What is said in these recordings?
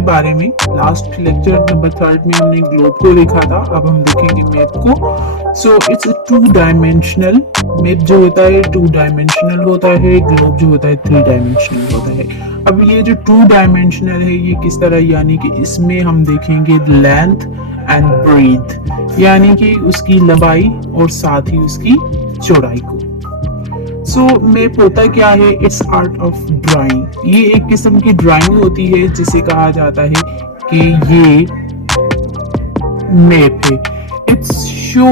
के बारे में। लास्ट लेक्चर नंबर 3 में हमने ग्लोब को देखा था, अब हम देखेंगे मैप को। So it's 2 dimensional. मैप जो होता है 2 डायमेंशनल होता है, ग्लोब जो होता है 3 डायमेंशनल होता है। अब ये जो 2 डायमेंशनल है ये किस तरह, यानी कि इसमें हम देखेंगे लेंथ एंड ब्रेथ, यानी कि उसकी लंबाई और साथ ही उसकी चौड़ाई को। सो मैप होता क्या है? It's art of drawing. ये एक किस्म की ड्राइंग होती है जिसे कहा जाता है कि ये मैप है। It's show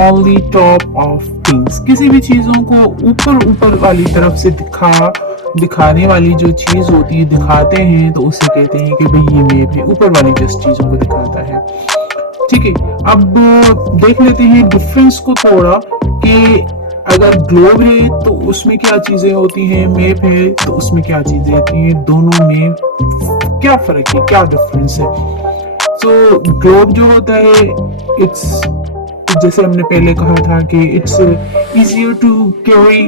only top of things. किसी भी चीजों को ऊपर ऊपर वाली तरफ से दिखाने वाली जो चीज होती है, दिखाते हैं तो उसे कहते हैं कि भाई ये मैप है, ऊपर वाली जिस चीजों को दिखाता है। ठीक है, अब देख लेते हैं डिफरेंस को थोड़ा, कि अगर ग्लोब है तो उसमें क्या चीजें होती हैं, मैप है तो उसमें क्या चीजें होती हैं, दोनों में क्या फर्क है, क्या डिफरेंस है। तो ग्लोब जो होता है इट्स, जैसे हमने पहले कहा था कि it's easier to carry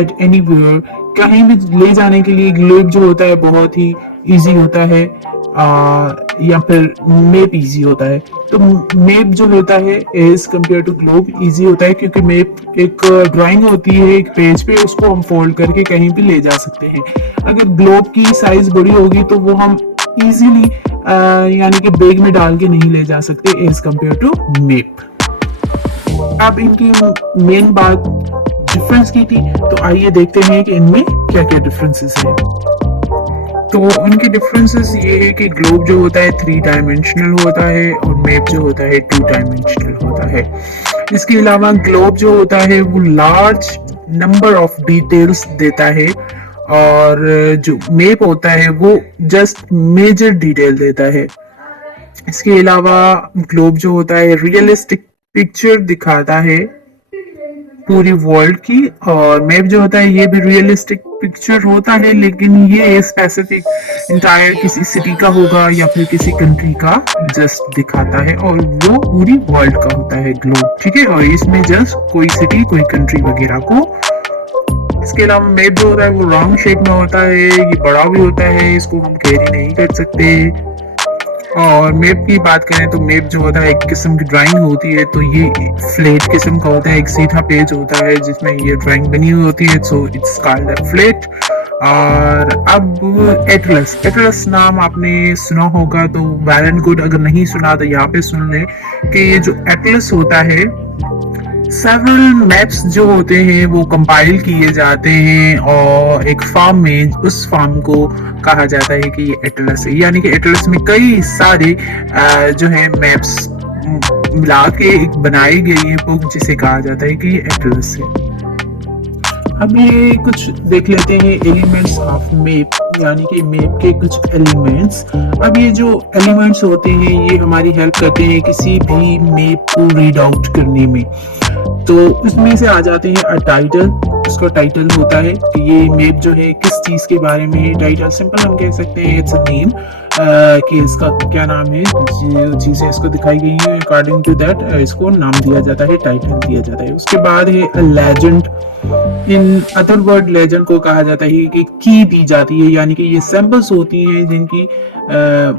at anywhere. कहीं भी ले जाने के लिए ग्लोब जो होता है बहुत ही इजी होता है, या फिर मैप इजी होता है। तो मैप जो होता है as compare to globe easy होता है, क्योंकि मैप एक ड्राइंग होती है एक पेज पे, उसको हम फोल्ड करके कहीं भी ले जा सकते हैं। अगर ग्लोब की साइज बड़ी होगी तो वो हम इजीली यानी कि बैग में डाल के नहीं ले जा सकते एज कम्पेयर टू मैप। अब इनकी मेन बात डिफरेंस की थी, तो आइए देखते हैं कि इनमें क्या क्या डिफरेंसेस हैं। तो उनके डिफरेंसेस ये है कि ग्लोब जो होता है 3 डायमेंशनल होता है और मैप जो होता है 2 डायमेंशनल होता है। इसके अलावा ग्लोब जो होता है वो लार्ज नंबर ऑफ डिटेल्स देता है, और जो मैप होता है वो जस्ट मेजर डिटेल देता है। इसके अलावा ग्लोब जो होता है रियलिस्टिक पिक्चर दिखाता है पूरी वर्ल्ड की, और मैप जो होता है ये भी रियलिस्टिक पिक्चर होता है, लेकिन ये स्पेसिफिक इंटायर किसी सिटी का होगा या फिर किसी कंट्री का जस्ट दिखाता है, और वो पूरी वर्ल्ड का होता है ग्लोब। ठीक है, और इसमें जस्ट कोई सिटी कोई कंट्री वगैरह को। इसके अलावा मैप जो होता है वो राउंड शेप में होता है, ये बड़ा भी होता है, इसको हम कैरी नहीं कर सकते। और मैप की बात करें तो मैप जो होता है एक किस्म की ड्राइंग होती है, तो ये फ्लैट किस्म का होता है, एक सीधा पेज होता है जिसमें ये ड्राइंग बनी हुई होती है, so it's called a flat. और अब एटलस नाम आपने सुना होगा, तो वेल एंड गुड, अगर नहीं सुना तो यहाँ पे सुन ले कि ये जो एटलस होता है, सेवरल मैप्स जो होते हैं वो कंपाइल किए जाते हैं और एक फार्म में, उस फार्म को कहा जाता है कि ये एटलस है। यानी कि एटलस में कई सारे जो है मैप्स मिला के एक बनाई गई है बुक, जिसे कहा जाता है कि ये एटलस है। अब ये कुछ देख लेते हैं एलिमेंट्स ऑफ मैप, यानी कि मैप के कुछ एलिमेंट्स। अब ये जो एलिमेंट्स होते हैं ये हमारी हेल्प करते हैं किसी भी मैप को रीड आउट करने में। तो उसमें से आ जाते हैं टाइटल। उसका टाइटल होता है कि ये मैप जो है किस चीज के बारे में है। टाइटल सिंपल हम कह सकते हैं इट्स अ नेम, कि इसका क्या नाम है, जो चीजें इसको दिखाई गई हैं अकॉर्डिंग टू दैट इसको नाम दिया जाता है, टाइटल दिया जाता है। उसके बाद है legend. In other word legend को कहा जाता है कि की दी जाती है, यानी कि ये सैंपल्स होती हैं जिनकी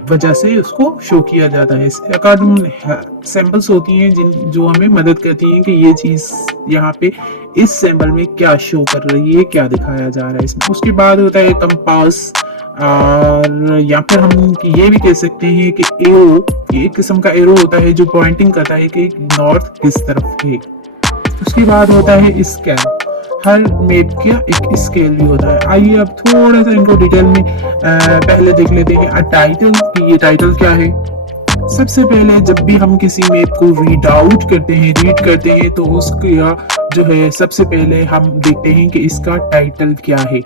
वजह से उसको शो किया जाता है। अकॉर्डिंग सैंपल्स होती हैं जो हमें मदद करती हैं कि ये चीज यहाँ पे इस सैंपल में क्या शो कर रही है, क्या दिखाया जा रहा है इसमें। उसके बाद होता है कंपास, और या फिर हम ये भी कह सकते हैं कि एरो, एक किस्म का एरो होता है जो पॉइंटिंग करता है कि नॉर्थ किस तरफ है। उसके बाद होता है स्केल। हर मैप का एक स्केल भी होता है। आइए अब थोड़ा सा इनको डिटेल में पहले देख लेते हैं टाइटल, कि ये टाइटल क्या है। सबसे पहले जब भी हम किसी मैप को रीड करते हैं तो उसका जो है सबसे पहले हम देखते हैं कि इसका टाइटल क्या है।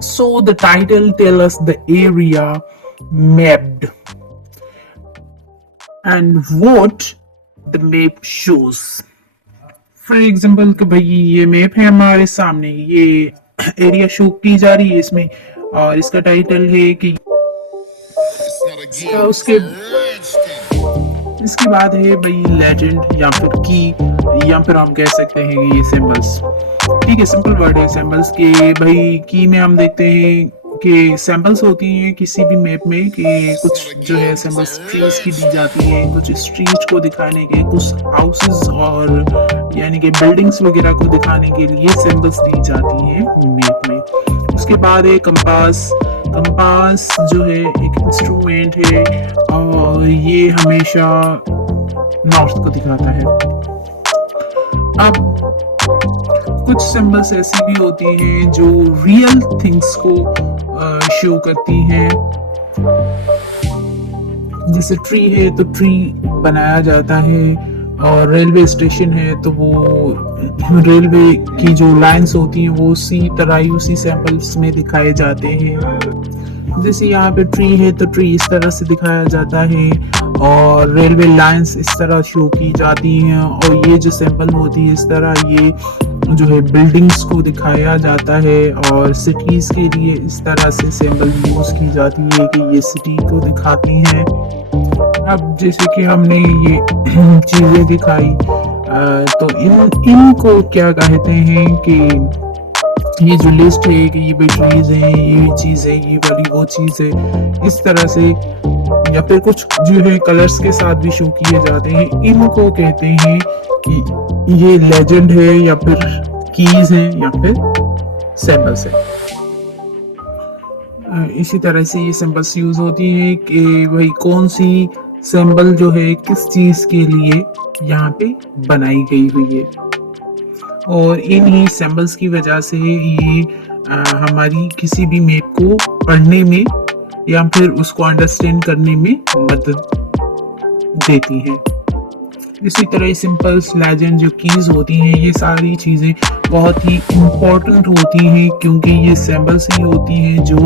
So the title tells us the area mapped and what the map shows. For example, कि भाई ये मैप है हमारे सामने, ये एरिया शो की जा रही है इसमें, और इसका टाइटल है कि इसके बाद है भाई लेजेंड या फिर की, या फिर हम कह सकते हैं कि ये सिंबल्स। ठीक है, सिंपल वर्ड है सिंबल्स के। भाई की में हम देखते हैं कि सैंपल्स होती हैं किसी भी मैप में कि कुछ जो है सैंपल्स ट्रीज की दी जाती है, कुछ स्ट्रीट को दिखाने के, कुछ हाउसेस और यानी कि बिल्डिंग्स वगैरह को दिखाने के लिए सैंपल्स दी जाती हैं मैप में। उसके बाद है कंपास। कंपास जो है एक इंस्ट्रूमेंट है और ये हमेशा नॉर्थ को दिखाता है। अब कुछ सिंबल्स ऐसी भी होती हैं जो रियल थिंग्स को शो करती हैं। जैसे ट्री है तो ट्री बनाया जाता है, और रेलवे स्टेशन है तो वो रेलवे की जो लाइंस होती हैं वो उसी तरह ही उसी सैंपल्स में दिखाए जाते हैं। जैसे यहाँ पे ट्री है तो ट्री इस तरह से दिखाया जाता है और रेलवे लाइंस इस तरह शो की जाती हैं, और ये जो सैंपल होती है इस तरह ये जो है बिल्डिंग्स को दिखाया जाता है, और सिटीज के लिए इस तरह से सैंपल यूज की जाती है कि ये सिटी को दिखाती हैं। अब जैसे कि हमने ये चीजें दिखाई तो इनको क्या कहते हैं कि ये जो लिस्ट है कि ये बैटरीज है, ये चीज है, ये वाली वो चीज है, इस तरह से, या फिर कुछ जो है कलर्स के साथ भी शो किए जाते हैं, इनको कहते हैं कि ये लेजेंड है या फिर कीज है या फिर सैंपल्स है। इसी तरह से ये सैंपल्स यूज होती है कि भाई कौन सी सैंपल जो है किस चीज के लिए यहाँ पे बनाई गई हुई है, और इन्हीं सैंपल्स की वजह से ये हमारी किसी भी मैप को पढ़ने में या फिर उसको अंडरस्टैंड करने में मदद देती है। इसी तरह सिंपल्स, लेजेंड, जो कीज होती हैं, ये सारी चीजें बहुत ही इम्पोर्टेंट होती हैं क्योंकि ये सैंपल्स ही होती हैं जो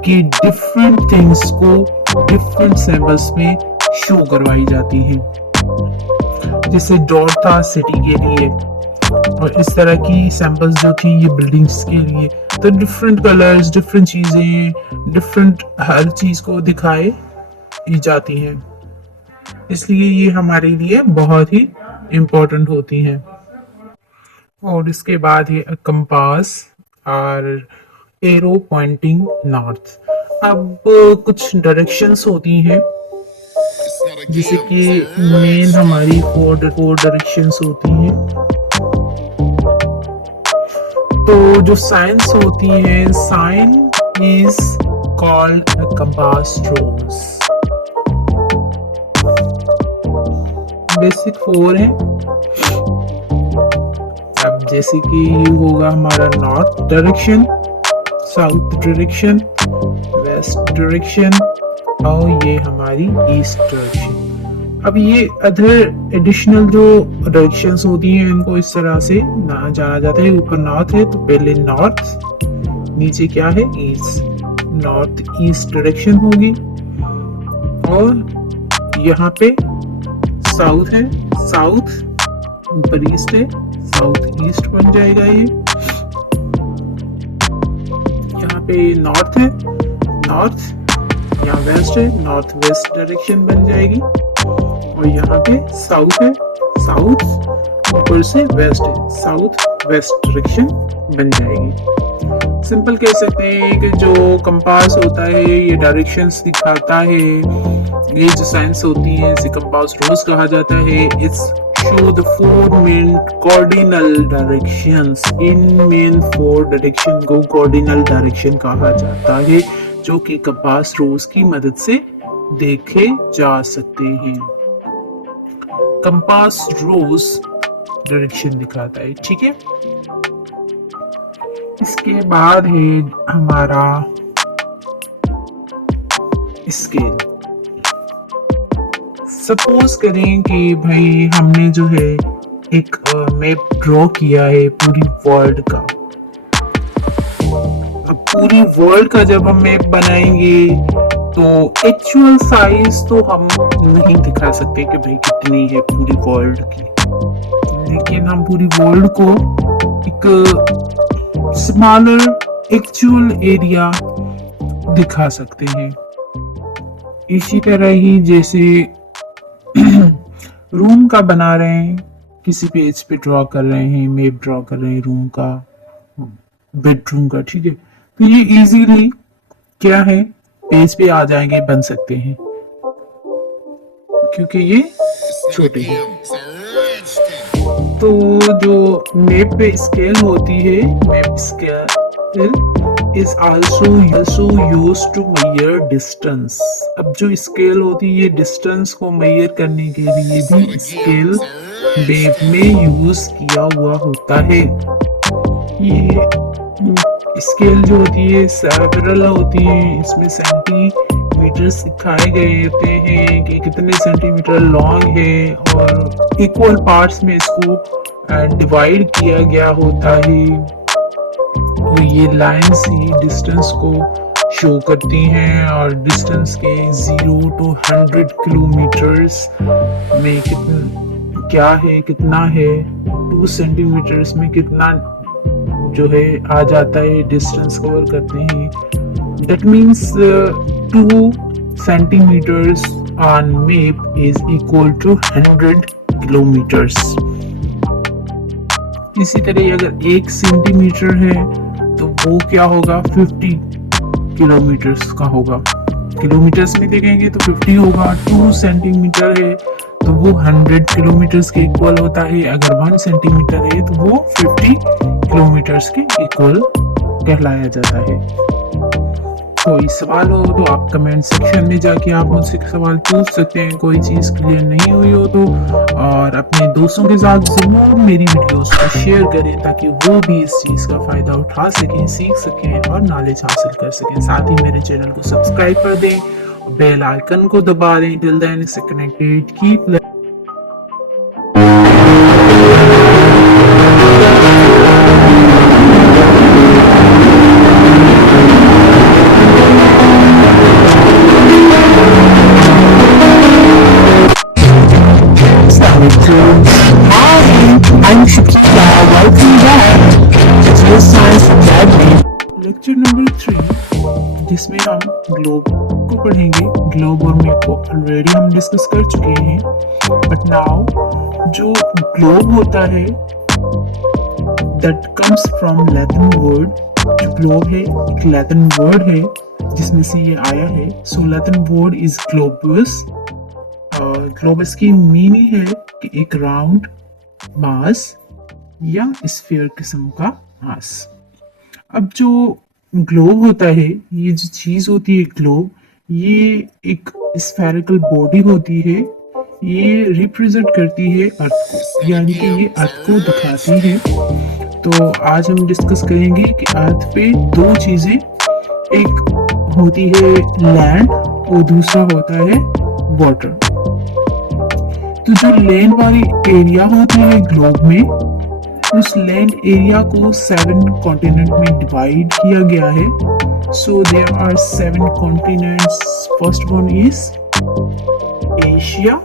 कि डिफरेंट थिंग्स को डिफरेंट सैंपल्स में शो करवाई जाती हैं। जैसे डॉट था सिटी के लिए, और इस तरह की सैंपल्स जो थी ये बिल्डिंग्स के लिए, तो डिफरेंट कलर्स, डिफरेंट चीजें, डिफरेंट हर चीज को दिखाई जाती हैं, इसलिए ये हमारे लिए बहुत ही इम्पोर्टेंट होती हैं। और इसके बाद है कंपास और एरो पॉइंटिंग नॉर्थ। अब कुछ डायरेक्शंस होती हैं, जैसे कि मेन हमारी फोर डायरेक्शंस होती हैं। तो जो साइंस होती है, sign is called compass rose. Basic 4 है। अब जैसे कि होगा हमारा north direction, south direction, west direction, और ये हमारी ईस्ट डायरेक्शन। अब ये अदर एडिशनल जो डायरेक्शंस होती हैं इनको इस तरह से ना जाना जाता है। ऊपर नॉर्थ है तो पहले नॉर्थ, नीचे क्या है ईस्ट, नॉर्थ ईस्ट डायरेक्शन होगी, और यहाँ पे साउथ है, साउथ ऊपर ईस्ट है, साउथ ईस्ट बन जाएगा ये। यहाँ पे नॉर्थ है, नॉर्थ, यहाँ वेस्ट है, नॉर्थ वेस्ट डायरेक्शन बन जाएगी, और यहाँ पे साउथ है, साउथ ऊपर से वेस्ट है, साउथ वेस्ट डायरेक्शन बन जाएगी। सिंपल कह सकते हैं कि जो कंपास होता है ये डायरेक्शंस दिखाता है। ये जो साइंस होती है इसे कंपास रोज कहा जाता है। It's show the 4 main cardinal directions. In main 4 direction को कार्डिनल डायरेक्शन कहा जाता है, जो कि कंपास रोज की मदद से देखे जा सकते हैं। कंपास रोज डायरेक्शन दिखाता है, ठीक है। इसके बाद है हमारा स्केल। सपोज करें कि भाई हमने जो है एक मैप ड्रॉ किया है पूरी वर्ल्ड का। अब पूरी वर्ल्ड का जब हम मैप बनाएंगे तो एक्चुअल साइज तो हम नहीं दिखा सकते कि भाई कितनी है पूरी वर्ल्ड की, लेकिन हम पूरी वर्ल्ड को एक स्मॉलर एक्चुअल एरिया दिखा सकते हैं। इसी तरह ही जैसे रूम का बना रहे हैं, किसी पेज पे ड्रॉ कर रहे हैं, मैप ड्रॉ कर रहे हैं रूम का, बेडरूम का, ठीक है, तो ये इजीली क्या है, पेज पे आ जाएंगे, बन सकते हैं, क्योंकि ये छोटे हैं। तो जो मैप पे स्केल होती है, map scale is also used to measure distance. अब जो स्केल होती है, ये डिस्टेंस को मेजर करने के लिए भी स्केल मैप में यूज किया हुआ होता है। ये स्केल जो होती है सेवरल होती है, इसमें सेंटीमीटर्स दिखाए गए होते हैं कि कितने सेंटीमीटर लॉन्ग है, और इक्वल पार्ट्स में इसको डिवाइड किया गया होता है। तो ये लाइंस ही डिस्टेंस को शो करती हैं, और डिस्टेंस के 0 to 100 किलोमीटर्स में क्या है, कितना है, 2 सेंटीमीटर्स में कितना जो है आ जाता है, डिस्टेंस कवर करते हैं। That means 2 centimetres on map is equal to 100 kilometres. इसी तरह अगर 1 सेंटीमीटर है तो वो क्या होगा, 50 किलोमीटर्स का होगा। किलोमीटर्स में देखेंगे तो 50 होगा। 2 सेंटीमीटर है तो वो 100 किलोमीटर्स के इक्वल होता है। अगर 1 सेंटीमीटर है तो वो 50 किलोमीटर्स के इक्वल कहलाया जाता है। कोई सवाल हो तो आप कमेंट सेक्शन में जाके आप मुझसे सवाल पूछ सकते हैं, कोई चीज़ क्लियर नहीं हुई हो तो। और अपने दोस्तों के साथ जरूर मेरी वीडियोस को शेयर करें ताकि वो भी इस चीज़ का फ़ायदा उठा सकें, सीख सकें और नॉलेज हासिल कर सकें। साथ ही मेरे चैनल को सब्सक्राइब कर दें, बेल आइकन को दबा दें। Till then stay connected, keep lecture number 3, जिसमें हम ग्लोब को पढ़ेंगे। ग्लोब और मैप को ऑलरेडी हम डिस्कस कर चुके हैं, बट नाउ जो ग्लोब होता है that comes from Latin word. जो ग्लोब है एक लैटिन वर्ड है जिसमें से ये आया है। So Latin word is globus. Globus की मीनिंग है कि एक राउंड मास या स्फीयर किस्म का मास। अब जो ग्लोब होता है, ये जो चीज होती है ग्लोब, ये एक स्फेरिकल बॉडी होती है। ये रिप्रेजेंट करती है अर्थ को, यानी कि ये अर्थ को दिखाती है। तो आज हम डिस्कस करेंगे कि अर्थ पे 2 चीजें, एक होती है लैंड और दूसरा होता है वाटर। तो जो लैंड वाली एरिया होती है ग्लोब में, उस लैंड एरिया को 7 कॉन्टिनेंट में डिवाइड किया गया है। So there are 7 continents. First one is Asia,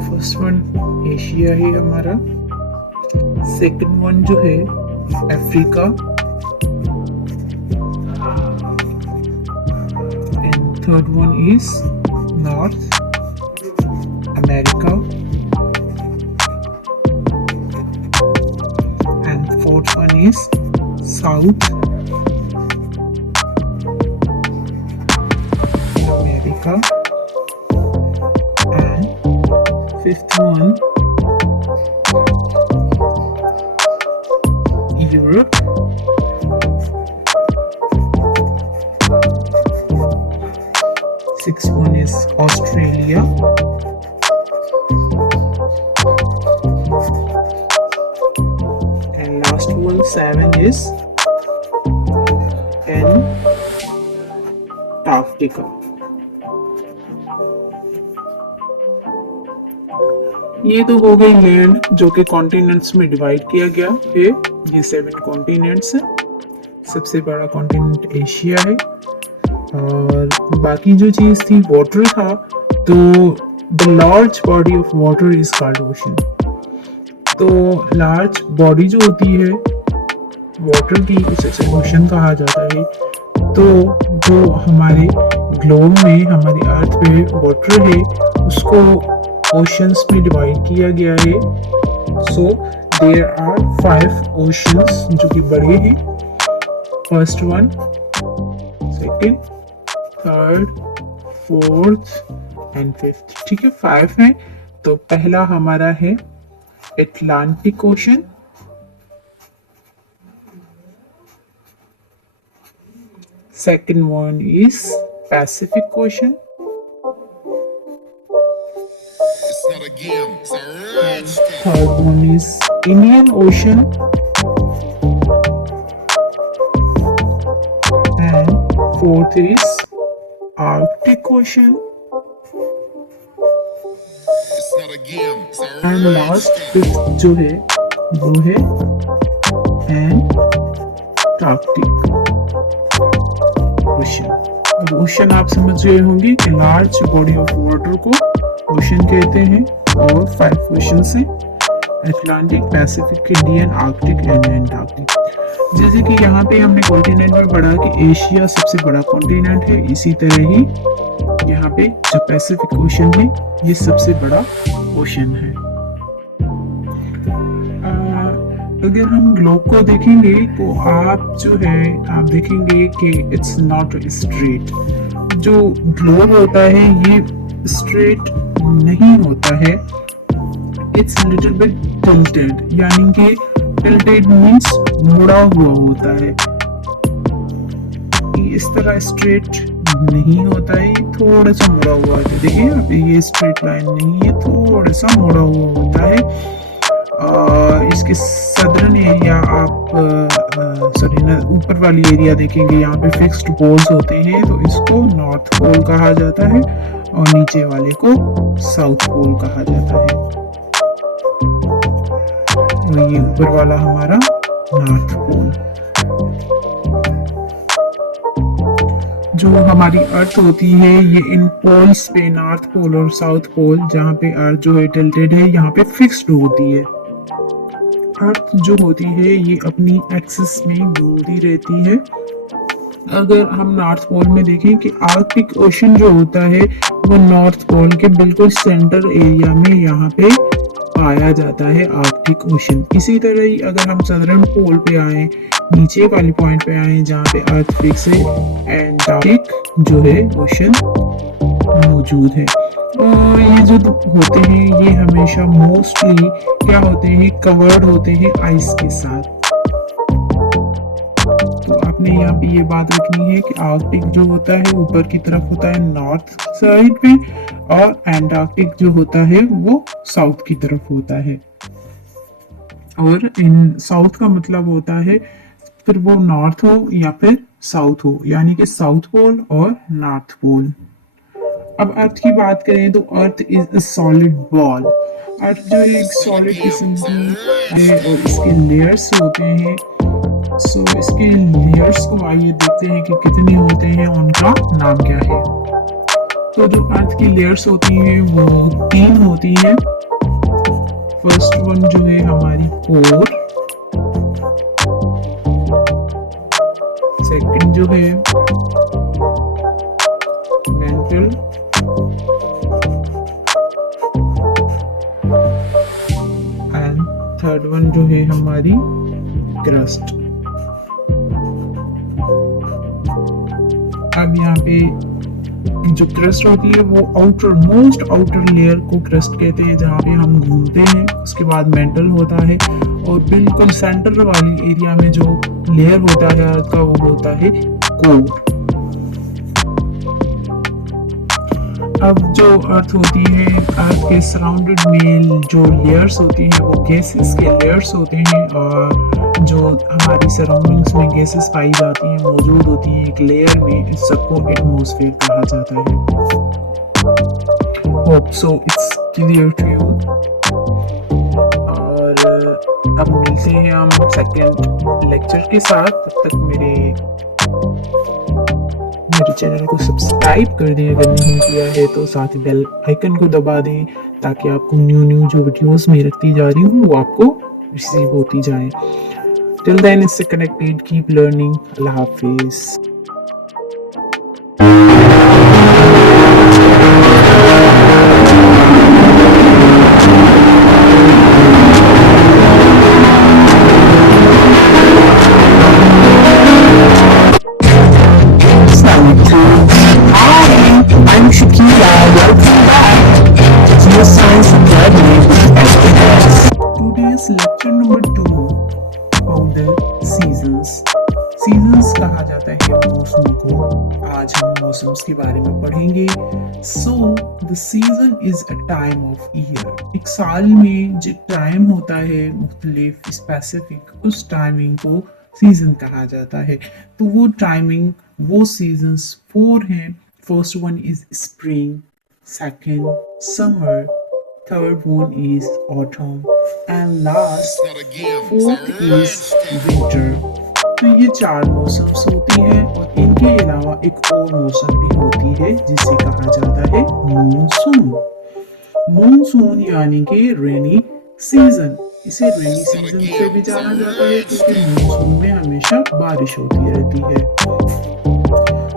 first one Asia है हमारा। सेकंड वन जो है Africa, and third one is north America, and fourth one is South America, and fifth one Europe, sixth one is Australia, and last one 7 is Antarctica. ये तो हो गई land जो कि कॉन्टिनेंट्स में डिवाइड किया गया है। ये 7 कॉन्टिनेंट्स हैं। सबसे बड़ा कॉन्टिनेंट एशिया है, और बाकी जो चीज थी वाटर था। तो the large body of water is called ocean. तो लार्ज बॉडी जो होती है वाटर की, उसे ओशन कहा जाता है। तो जो हमारे ग्लोब में, हमारी अर्थ पे वाटर है, उसको ओशंस में डिवाइड किया गया है। सो देयर आर 5 ओशंस जो कि बड़े हैं। First one, second, third, fourth and fifth. ठीक है, 5 है। तो पहला हमारा है Atlantic ocean, second one is Pacific Ocean, It's not a game, it's a rich thing. third one is Indian Ocean, and fourth is Arctic Ocean, It's not a game, it's a and rich last thing. fifth जो है वो है Antarctic ocean. अब ocean आप समझ गए होंगे कि लार्ज बॉडी ऑफ वाटर को ओशन कहते हैं, और 5 ओशन हैं, Atlantic, Pacific, Indian, Arctic and Antarctic. जैसे कि यहाँ पे हमने कॉन्टिनेंट में पढ़ा कि एशिया सबसे बड़ा कॉन्टिनेंट है, इसी तरह ही यहाँ पे जो पैसिफिक ओशन है ये सबसे बड़ा ओशन है। अगर हम ग्लोब को देखेंगे तो आप जो है आप देखेंगे कि इट्स नॉट स्ट्रेट। जो ग्लोब होता है ये स्ट्रेट नहीं होता है, इट्स लिटिल बिट टिल्टेड, यानी कि टिल्टेड मींस मुड़ा हुआ होता है। ये इस तरह स्ट्रेट नहीं होता है, थोड़ा सा मुड़ा हुआ है। देखिए आप, ये स्ट्रेट लाइन नहीं है, थोड़ा सा मुड़ा हुआ होता है। इसके सदर्न एरिया आप सॉरी ना ऊपर वाली एरिया देखेंगे, यहाँ पे फिक्स्ड पोल्स होते हैं, तो इसको नॉर्थ पोल कहा जाता है, और नीचे वाले को साउथ पोल कहा जाता है। और ये ऊपर वाला हमारा नॉर्थ पोल। जो हमारी अर्थ होती है ये इन पोल्स पे, नॉर्थ पोल और साउथ पोल, जहाँ पे अर्थ जो है टिल्टेड है, यहाँ पे फिक्स्ड होती है। अर्थ जो होती है ये अपनी एक्सिस में घूमती रहती है। अगर हम नॉर्थ पोल में देखें कि आर्कटिक ओशन जो होता है वो नॉर्थ पोल के बिल्कुल सेंटर एरिया में यहाँ पे पाया जाता है, आर्कटिक ओशन। इसी तरह ही अगर हम सदर्न पोल पे आए, नीचे वाली पॉइंट पे आए जहाँ पे अर्थ फिक्स है, एंटार्क्टिक जो है ओशन मौजूद है। और ये जो होते हैं ये हमेशा मोस्टली क्या होते हैं, कवर्ड होते हैं आइस के साथ। तो आपने यहाँ पे ये बात रखनी है कि आर्कटिक जो होता है ऊपर की तरफ होता है नॉर्थ साइड पे, और एंटार्क्टिक जो होता है वो साउथ की तरफ होता है। और इन साउथ का मतलब होता है फिर वो नॉर्थ हो या फिर साउथ हो, यानी कि साउथ पोल और नॉर्थ पोल। अब अर्थ की बात करें तो earth is a solid ball. Earth जो है एक सॉलिड किस्म की है और इसके लेयर्स होते हैं। सो इसके लेयर्स को आइए देखते हैं कि कितने होते हैं, उनका नाम क्या है। तो जो अर्थ की लेयर्स होती हैं वो 3 होती हैं। फर्स्ट वन जो है हमारी कोर, सेकंड जो है मेंटल, एंड थर्ड वन जो है हमारी क्रस्ट। अब यहाँ पे जो क्रस्ट होती है वो मोस्ट आउटर लेयर को क्रस्ट कहते हैं, जहाँ पे हम घूमते हैं। उसके बाद मेंटल होता है, और बिल्कुल सेंटर वाली एरिया में जो लेयर होता है अर्थ का वो होता है कोर। अब जो अर्थ होती है, अर्थ के सराउंडेड में जो लेयर्स होती हैं वो गैसेस के लेयर्स होते हैं, और जो हमारी सराउंडिंग्स में गैसेस पाई जाती हैं मौजूद होती हैं एक लेयर में, इस सबको एटमॉस्फेयर कहा जाता है। Hope so it's clear to you. और अब मिलते हैं हम सेकंड लेक्चर के साथ। तब तक मेरे चैनल को सब्सक्राइब कर दें अगर नहीं किया है तो, साथ ही बेल आइकन को दबा दें ताकि आपको न्यू जो वीडियोस मैं रखती जा रही हूँ वो आपको रिसीव होती जाए। Till then stay connected, keep learning. अल्लाह हाफिज। The season is a time of year. एक साल में जो टाइम होता है मुख्तलिफ स्पेसिफिक, उस टाइमिंग को सीजन कहा जाता है। तो वो टाइमिंग, वो सीजन्स 4 हैं। First one is spring, second summer, third one is autumn, and last It's not a game, fourth it's a is rich thing. winter। तो ये 4 मौसम्स होती हैं और इनके अलावा एक और मौसम भी होती है जिसे कहा जाता है मॉनसून। मॉनसून यानी कि रेनी सीजन। इसे रेनी सीजन से भी जाना जाता है क्योंकि मॉनसून में हमेशा बारिश होती रहती है।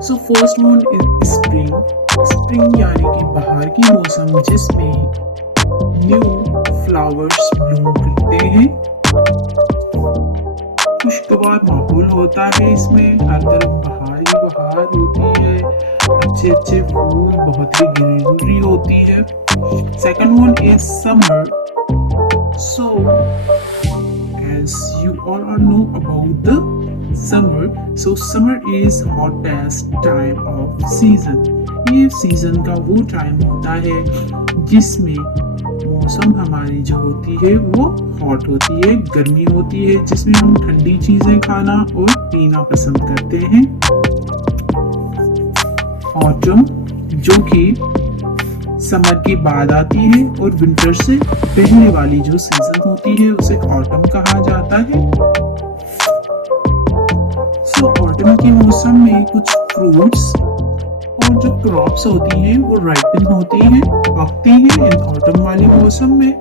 So first one is spring. Spring यानी कि बाहर की मौसम जिसमें न्यू फ्लावर्स ब्लूम करते हैं। खुशगवार माहौल होता है इसमें, हर तरफ बहार ही बहार होती है, अच्छे अच्छे फूल, बहुत ही ग्रीनरी होती है। Second one is summer. So as you all know about the summer, so summer is hottest time of season। ये सीजन का वो टाइम होता है जिसमें मौसम हमारी जो होती है वो हॉट होती है, गर्मी होती है, जिसमें हम ठंडी चीजें खाना और पीना पसंद करते हैं। ऑटम जो कि समर के बाद आती है और विंटर से पहले वाली जो सीजन होती है उसे ऑटम कहा जाता है। सो ऑटम के मौसम में कुछ फ्रूट्स और जो क्रॉप्स होती हैं वो राइपन होती हैं, पकती हैं इन ऑटम वाले मौसम में,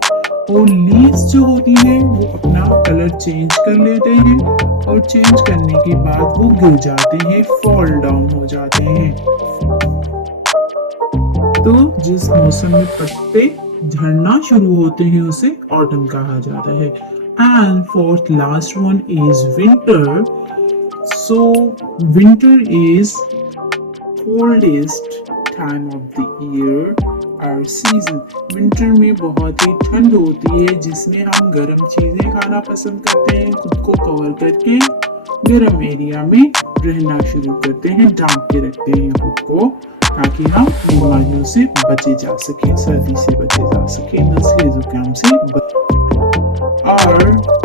और लीव्स जो होती हैं वो अपना कलर चेंज कर लेते हैं और चेंज करने के बाद वो गिर जाते हैं, फॉल डाउन हो जाते हैं। तो जिस मौसम में पत्ते झड़ना शुरू होते हैं उसे ऑटम कहा जाता है। And fourth last one is winter. So winter is coldest time of the year or season। Winter में बहुत ही ठंड होती है जिसमें हम गर्म चीजें खाना पसंद करते हैं, खुद को कवर करके गर्म एरिया में रहना शुरू करते हैं, ढांक के रखते हैं खुद को ताकि हम बीमारियों से बचे जा सके, सर्दी से बचे जा सके, नस्ली जुकाम से और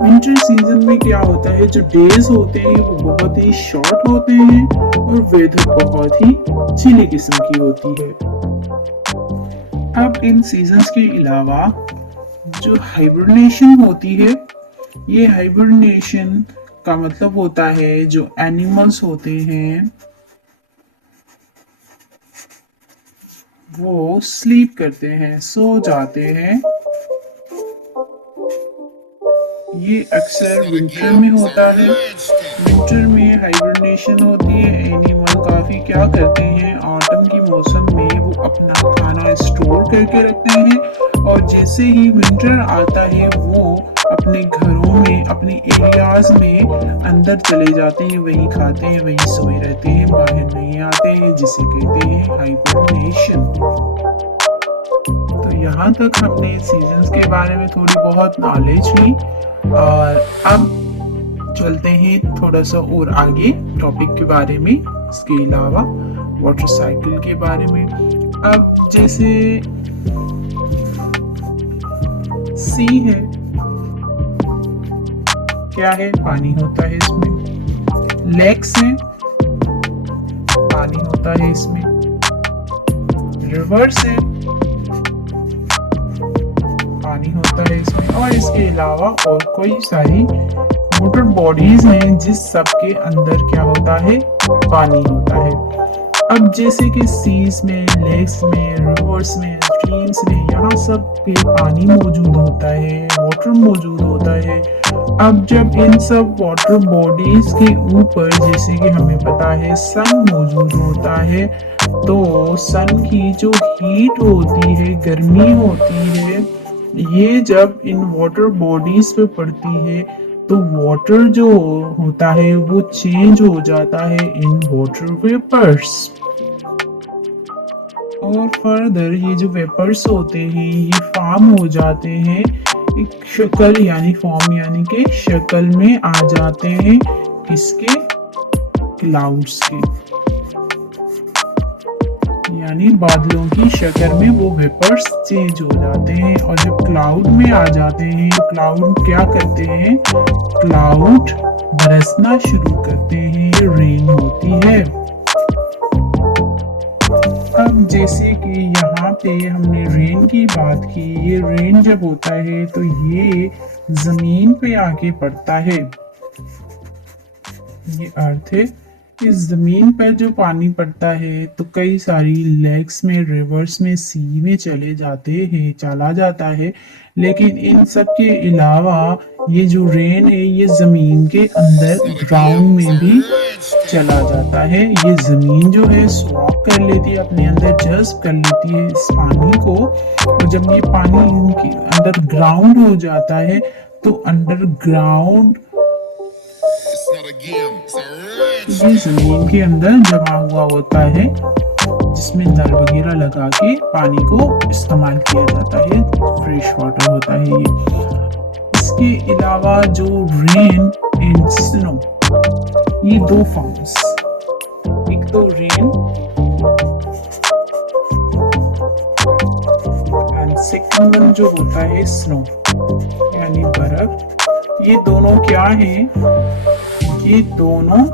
विंटर सीजन में क्या होता है, जो डेज होते हैं वो बहुत ही शॉर्ट होते हैं और वेदर बहुत ही चिली किस्म की होती है। अब इन सीजन्स के अलावा जो हाइबरनेशन होती है, ये हाइबरनेशन का मतलब होता है जो एनिमल्स होते हैं वो स्लीप करते हैं, सो जाते हैं। ये अक्सर विंटर में होता है। विंटर में हाइबरनेशन होती है, एनिमल काफी क्या करते हैं, ऑटम की मौसम में वो अपना खाना स्टोर करके रखते हैं और जैसे ही विंटर आता है वो अपने घरों में, अपने एरियाज में अंदर चले जाते हैं, वही खाते हैं, वही सोए रहते हैं, बाहर नहीं आते हैं, जिसे कहते हैं हाइबरनेशन। तो यहाँ तक हमने सीजन्स के बारे में थोड़ी बहुत नॉलेज ली और अब चलते हैं थोड़ा सा और आगे टॉपिक के बारे में, इसके अलावा वाटर साइकिल के बारे में। अब जैसे सी है, क्या है, पानी होता है इसमें। लेक्स है, पानी होता है इसमें। रिवर्स है, पानी होता है इसमें। और इसके अलावा और कोई सारी वाटर बॉडीज हैं जिस सब के अंदर क्या होता है, पानी होता है। अब जैसे कि सीज में, लेक्स में, रिवर्स में, स्ट्रीम्स में, यहाँ सब पे पानी मौजूद होता है, वाटर मौजूद होता है। अब जब इन सब वाटर बॉडीज के ऊपर जैसे कि हमें पता है सन मौजूद होता है, तो सन की जो हीट होती है, गर्मी होती है, ये जब इन वाटर बॉडीज पे पड़ती है तो वाटर जो होता है वो चेंज हो जाता है इन वाटर वेपर्स। और फर्दर ये जो वेपर्स होते हैं ये फॉर्म हो जाते हैं एक शक्ल यानी फॉर्म यानी कि शक्ल में आ जाते हैं किसके, क्लाउड्स के। यानी बादलों की शक्ल में वो वेपर्स चेंज हो जाते हैं और जब क्लाउड में आ जाते हैं तो क्लाउड क्या करते हैं, क्लाउड बरसना शुरू करते हैं, रेन होती है। अब जैसे कि यहाँ पे हमने रेन की बात की, ये रेन जब होता है तो ये जमीन पे आके पड़ता है, ये अर्थ है। इस जमीन पर जो पानी पड़ता है तो कई सारी लेक्स में, रिवर्स में, सी में चला जाता है। लेकिन इन सब के अलावा ये जो रेन है ये जमीन के अंदर ग्राउंड में भी चला जाता है। ये जमीन जो है सॉक कर लेती है, अपने अंदर जज्ब कर लेती है इस पानी को, और जब ये पानी इनके अंदर ग्राउंड हो जाता है तो underground It's not a game, it's a rich. ये जमीन के अंदर जमा हुआ होता है, जिसमें नल वगैरह लगा के पानी को इस्तेमाल किया जाता है, फ्रेश वाटर होता है ये। इसके अलावा जो रेन एंड स्नो, ये दो फॉर्म्स, एक तो रेन एंड सेकंड वन जो होता है स्नो यानी बर्फ। ये दोनों क्या हैं, ये दोनों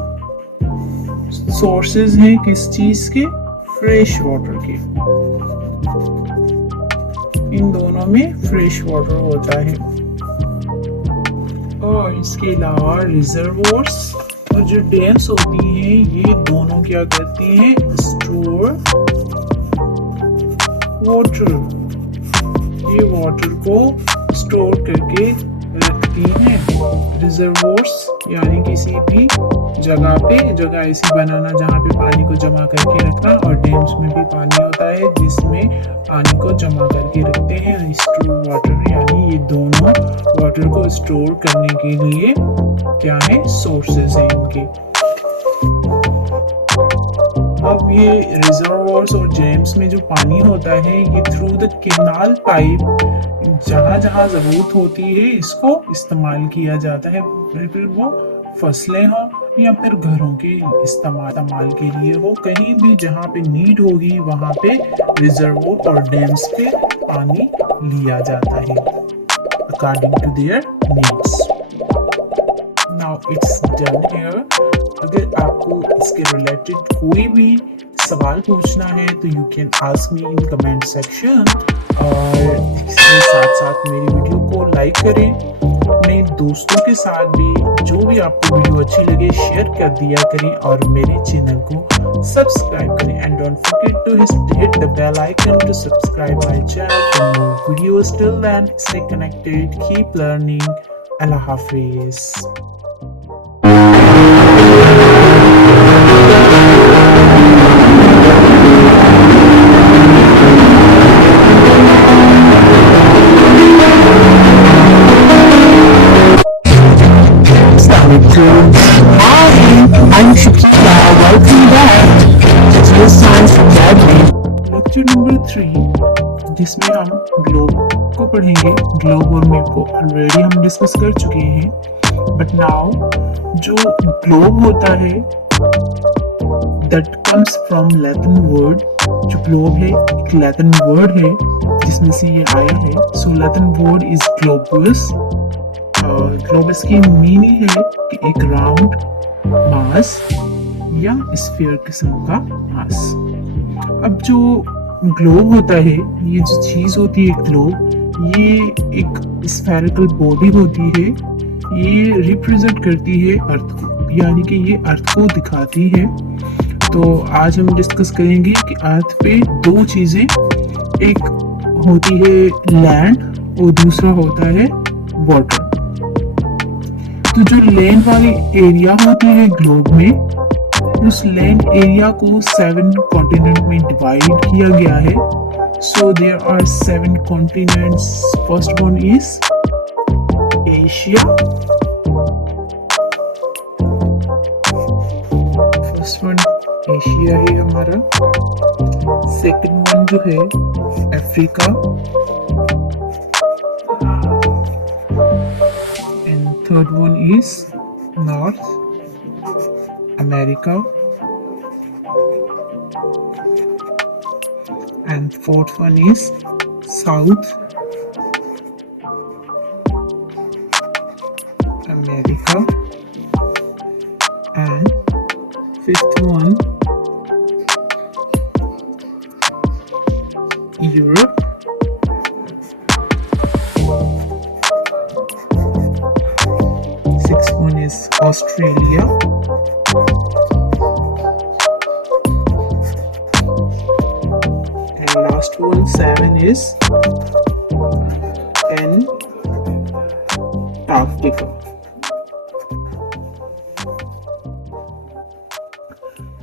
सोर्सेज हैं किस चीज के, फ्रेश वाटर के। इन दोनों में फ्रेश वाटर होता है। और इसके अलावा रिजर्वोर्स और जो डैम्स होती हैं ये दोनों क्या करती हैं, स्टोर वाटर, ये वाटर को स्टोर करके रखती हैं। रिजर्वोर्स यानी किसी भी जगह पे, जगह ऐसी बनाना जहाँ पे पानी को जमा करके रखना, और डैम्स में भी पानी होता है जिसमें पानी को जमा करके रखते हैं। स्टोर वाटर यानी ये दोनों वाटर को स्टोर करने के लिए क्या है, सोर्सेज हैं इनके। अब ये रिजर्वोर्स और डैम्स में जो पानी होता है ये थ्रू द कैनाल पाइप जहाँ जहाँ जरूरत होती है इसको इस्तेमाल किया जाता है, फिर वो फसलें हो या फिर घरों के इस्तेमाल के लिए हो, कहीं भी जहाँ पे नीड होगी वहाँ पे रिजर्वोर और डैम्स पे पानी लिया जाता है according to their needs. Now it's done here. अगर आपको इसके रिलेटेड कोई भी सवाल पूछना है तो you can ask me in comment section, और इसके साथ साथ मेरी वीडियो को लाइक करें, अपने दोस्तों के साथ भी जो भी आपको वीडियो अच्छी लगे शेयर कर दिया करें, और मेरे चैनल को सब्सक्राइब करें। And don't forget to hit the bell icon to subscribe my channel for more videos. Till then stay connected, keep learning. अल्लाह हाफिज। I'm Shakira. Welcome back to the Science Academy. Lecture number 3 जिसमें हम globe को पढ़ेंगे। Globe और map को already हम discuss कर चुके हैं, बट नाउ जो ग्लोब होता है that comes from Latin word. जो ग्लोब है एक लैटिन वर्ड है जिसमें से ये आया है। So Latin word is ग्लोबुलस। Globus की मीनिंग है कि एक राउंड मास या स्फीयर किस्म का मास। अब जो ग्लोब होता है, ये जो चीज होती है ग्लोब, ये एक स्फेरिकल बॉडी होती है। ये रिप्रेजेंट करती है अर्थ को, यानी कि ये अर्थ को दिखाती है। तो आज हम डिस्कस करेंगे कि अर्थ पे दो चीजें, एक होती है लैंड और दूसरा होता है वाटर। तो जो लैंड वाली एरिया होती है ग्लोब में, उस लैंड एरिया को 7 कॉन्टिनेंट में डिवाइड किया गया है। So there are 7 continents. First one is Asia, first one Asia है हमारा। सेकंड वन जो है Africa, third one is North America, and fourth one is South America, and fifth one Europe, sixth one is Australia, and last one 7 is Antarctica.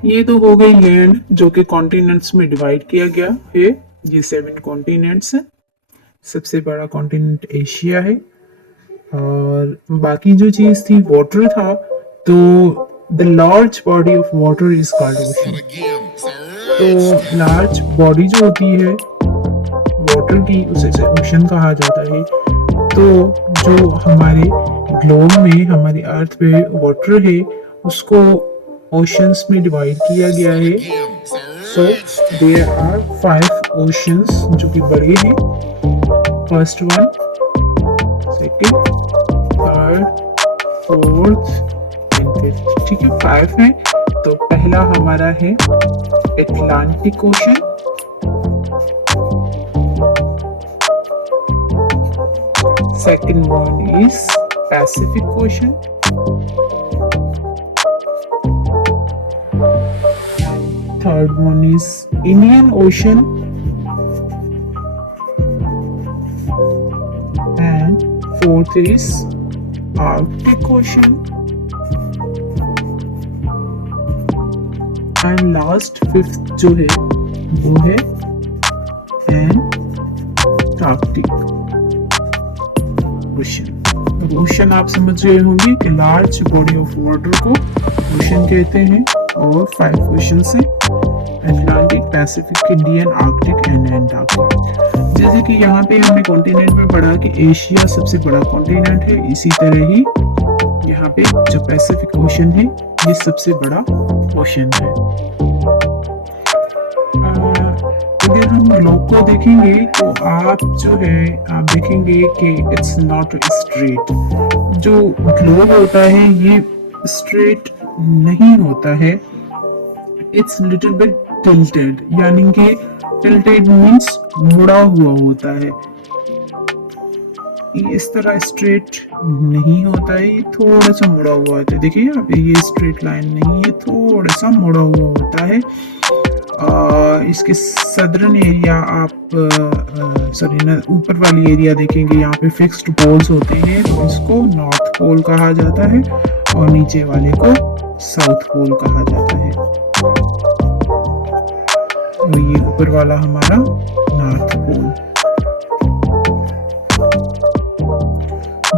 ये तो हो गई land जो कि कॉन्टिनेंट्स में डिवाइड किया गया है। ये 7 कॉन्टिनेंट्स हैं। सबसे बड़ा कॉन्टिनेंट एशिया है और बाकी जो चीज थी वाटर था, तो the large body of water is called ocean. Again, तो लार्ज बॉडी जो होती है वाटर की उसे ओशन कहा जाता है। तो जो हमारे ग्लोब में हमारी अर्थ पे वाटर है उसको ओशंस में डिवाइड किया गया है। सो देयर आर 5 ओशंस जो कि बड़े हैं। First one, second, third, fourth and fifth. ठीक है, 5 है। तो पहला हमारा है Atlantic ocean, second one is Pacific ocean, third one is Indian Ocean, and fourth is Arctic Ocean, and last fifth जो है वो है Antarctic Ocean। ओशन आप समझ गए होंगे कि लार्ज बॉडी ऑफ वाटर को ओशन कहते हैं और 5 ओशन से Atlantic, Pacific, Indian, Arctic and Antarctic. जैसे कि यहाँ पे हमने कॉन्टिनेंट में पढ़ा कि एशिया सबसे बड़ा कॉन्टिनेंट है, इसी तरह ही यहाँ पे जो पैसिफिक ओशन है ये सबसे बड़ा ओशन है। अगर हम ग्लोब को देखेंगे तो आप जो है आप देखेंगे कि इट्स नॉट स्ट्रेट। जो ग्लोब होता है ये स्ट्रेट नहीं होता है, इट्स लिटिल बिट टिल्टेड, यानी कि टिल्टेड मीन्स मुड़ा हुआ होता है। ये इस तरह स्ट्रेट नहीं होता है, ये थोड़ा सा मुड़ा हुआ होता है। देखिए यहाँ पे ये स्ट्रेट लाइन नहीं है, थोड़ा सा मुड़ा हुआ होता है। इसके सदर्न एरिया आप ऊपर वाली एरिया देखेंगे, यहाँ पे फिक्स्ड पोल्स होते हैं तो इसको नॉर्थ पोल कहा जाता है और नीचे वाले को साउथ पोल कहा जाता है। और ये ऊपर वाला हमारा नॉर्थ पोल।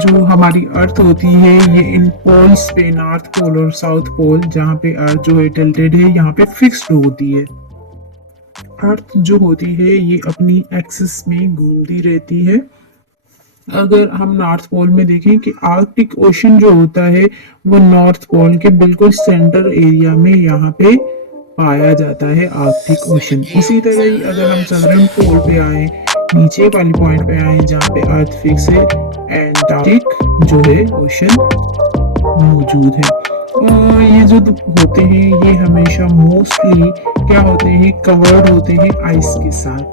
जो हमारी अर्थ होती है ये इन पोल्स पे, नॉर्थ पोल और साउथ पोल, जहाँ पे अर्थ जो है टिल्टेड है यहाँ पे फिक्स्ड होती है। अर्थ जो होती है ये अपनी एक्सिस में घूमती रहती है। अगर हम नॉर्थ पोल में देखें कि आर्कटिक ओशन जो होता है वो नॉर्थ पोल के बिल्कुल सेंटर एरिया में यहाँ पे पाया जाता है आर्कटिक ओशन। इसी तरह ही अगर हम सदर्न पोल पे आए, नीचे वाली पॉइंट पे आए जहाँ पे अर्थ फिक्स है, एंटार्क्टिक जो है ओशन मौजूद है। और ये जो होते हैं ये हमेशा मोस्टली क्या होते हैं, कवर्ड होते हैं आइस के साथ।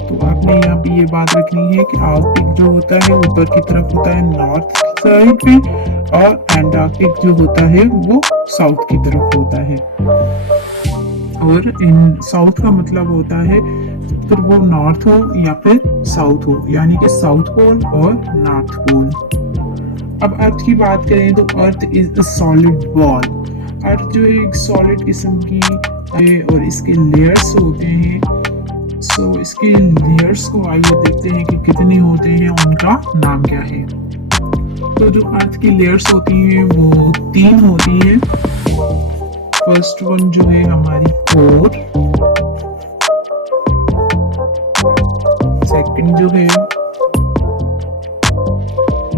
तो आपने यहाँ पे ये बात रखनी है कि आर्कटिक जो होता है ऊपर की तरफ होता है नॉर्थ साइड पे, और एंटार्क्टिक जो होता है वो साउथ की तरफ होता है। और इन साउथ का मतलब होता है फिर वो नॉर्थ हो या फिर साउथ हो, यानी कि साउथ पोल और नॉर्थ पोल। अब अर्थ की बात करें तो earth is a solid ball. Earth जो है एक सॉलिड किस्म की है और इसके लेयर्स होते हैं। सो इसके लेयर्स को आइए देखते हैं कि कितने होते हैं, उनका नाम क्या है। तो जो अर्थ की लेयर्स होती हैं वो 3 होती हैं। फर्स्ट वन जो है हमारी कोर, सेकंड जो है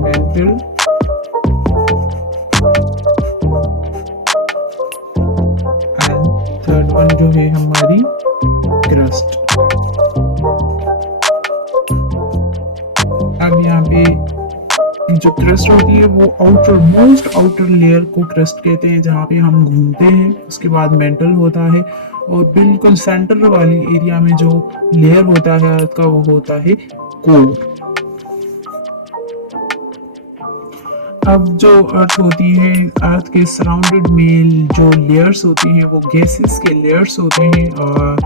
मेंटल, एंड थर्ड वन जो है हमारी जो क्रस्ट होती है वो आउटर मोस्ट आउटर लेयर को क्रस्ट कहते हैं, जहाँ पे हम घूमते हैं। उसके बाद मेंटल होता है और बिल्कुल सेंटर वाली एरिया में जो लेयर होता है अर्थ का वो होता है कोर। अब जो अर्थ होती है, अर्थ के सराउंडेड में जो लेयर्स होती हैं वो गैसेस के लेयर्स होते हैं, और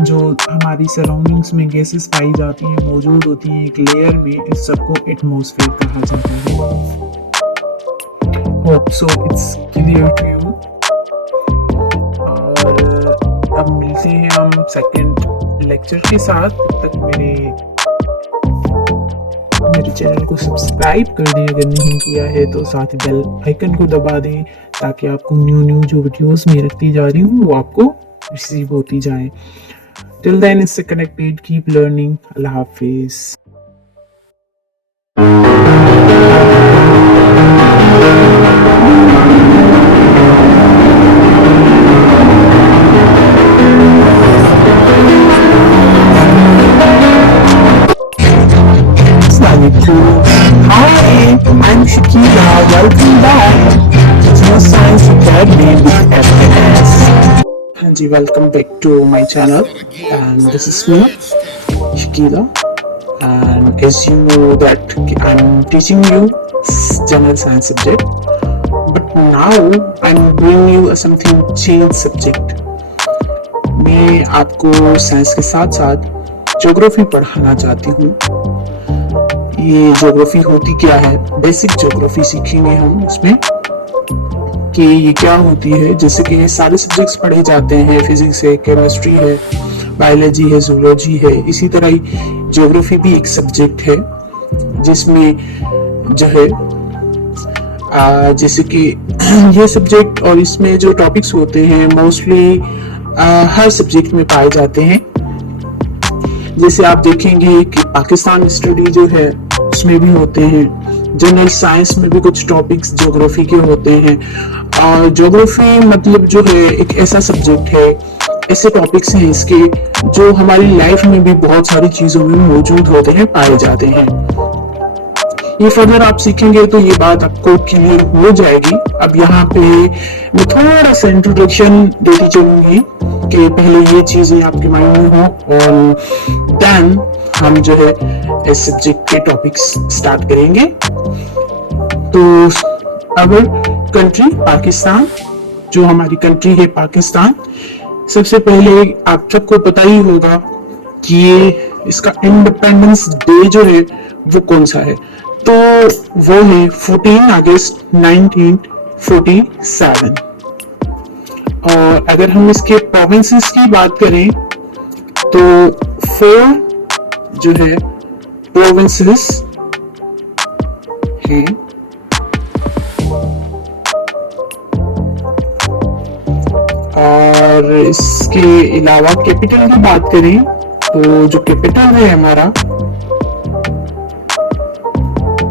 जो हमारी सराउंडिंग्स में गैसेस पाई जाती हैं मौजूद होती हैं एक लेयर में, इस सबको एटमॉस्फेयर कहा जाता है। Hope so it's clear to you. और अब मिलते हैं हम सेकंड लेक्चर के साथ। तब तक मेरे चैनल को सब्सक्राइब कर दें अगर नहीं किया है तो, साथ ही बेल आइकन को दबा दें ताकि आपको न्यू जो वीडियोस मैं रखती जा रही हूँ वो आपको रिसीव होती जाए। Till then stay connected, keep learning. Allah Hafiz. Hi, I'm Shakira. Welcome back to Geoscience Academy with FNS. हाँ जी, welcome back to my channel and this is me Shakira, and as you know that I'm teaching you general science subject, but now I'm bringing you something change subject. मैं आपको science के साथ साथ geography पढ़ाना चाहती हूँ। ये geography होती क्या है, बेसिक ज्योग्राफी सीखेंगे हम इसमें कि ये क्या होती है। जैसे कि सारे सब्जेक्ट्स पढ़े जाते हैं, फिजिक्स है, केमिस्ट्री है, बायोलॉजी है, जूलॉजी है, इसी तरह ही ज्योग्राफी भी एक सब्जेक्ट है जिसमें जो है जैसे कि ये सब्जेक्ट और इसमें जो टॉपिक्स होते हैं मोस्टली हर सब्जेक्ट में पाए जाते हैं। जैसे आप देखेंगे कि पाकिस्तान स्टडी जो है उसमें भी होते हैं, जनरल साइंस में भी कुछ टॉपिक्स ज्योग्राफी के होते हैं। और ज्योग्राफी मतलब जो है एक ऐसा सब्जेक्ट है, ऐसे टॉपिक्स हैं इसके जो हमारी लाइफ में भी बहुत सारी चीजों में मौजूद होते हैं, पाए जाते हैं। ये फर्दर आप सीखेंगे तो ये बात आपको क्लियर हो जाएगी। अब यहाँ पे मैं थोड़ा सा इंट्रोडक्शन देती चलूंगी कि पहले ये चीजें आपके माइंड में हो और देन हम जो है इस सब्जेक्ट के टॉपिक्स स्टार्ट करेंगे। तो अब कंट्री पाकिस्तान, जो हमारी कंट्री है पाकिस्तान, सबसे पहले आप सबको पता ही होगा कि ये इसका इंडिपेंडेंस डे जो है वो कौन सा है, तो वो है 14 अगस्त 1947। और अगर हम इसके प्रोविंसेस की बात करें तो 4 जो है प्रोविंसेस हैं। और इसके अलावा कैपिटल की बात करें तो जो कैपिटल है हमारा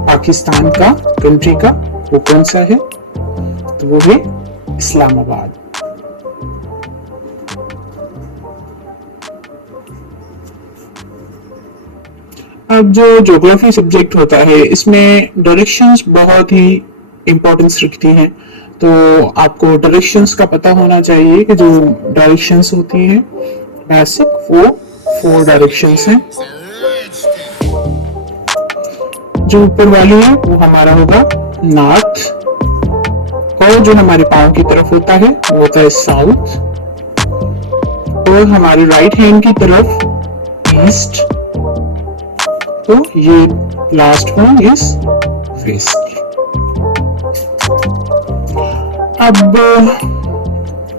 पाकिस्तान का, कंट्री का, वो कौन सा है, तो वो है इस्लामाबाद। अब जो ज्योग्राफी सब्जेक्ट होता है इसमें डायरेक्शंस बहुत ही इंपॉर्टेंस रखती हैं, तो आपको डायरेक्शंस का पता होना चाहिए कि जो डायरेक्शंस होती हैं बेसिक वो 4 डायरेक्शंस हैं। जो ऊपर वाली है वो हमारा होगा नॉर्थ, और जो हमारे पाँव की तरफ होता है वो होता है साउथ, और हमारे राइट हैंड की तरफ ईस्ट, तो ये लास्ट वन इज वेस्ट। अब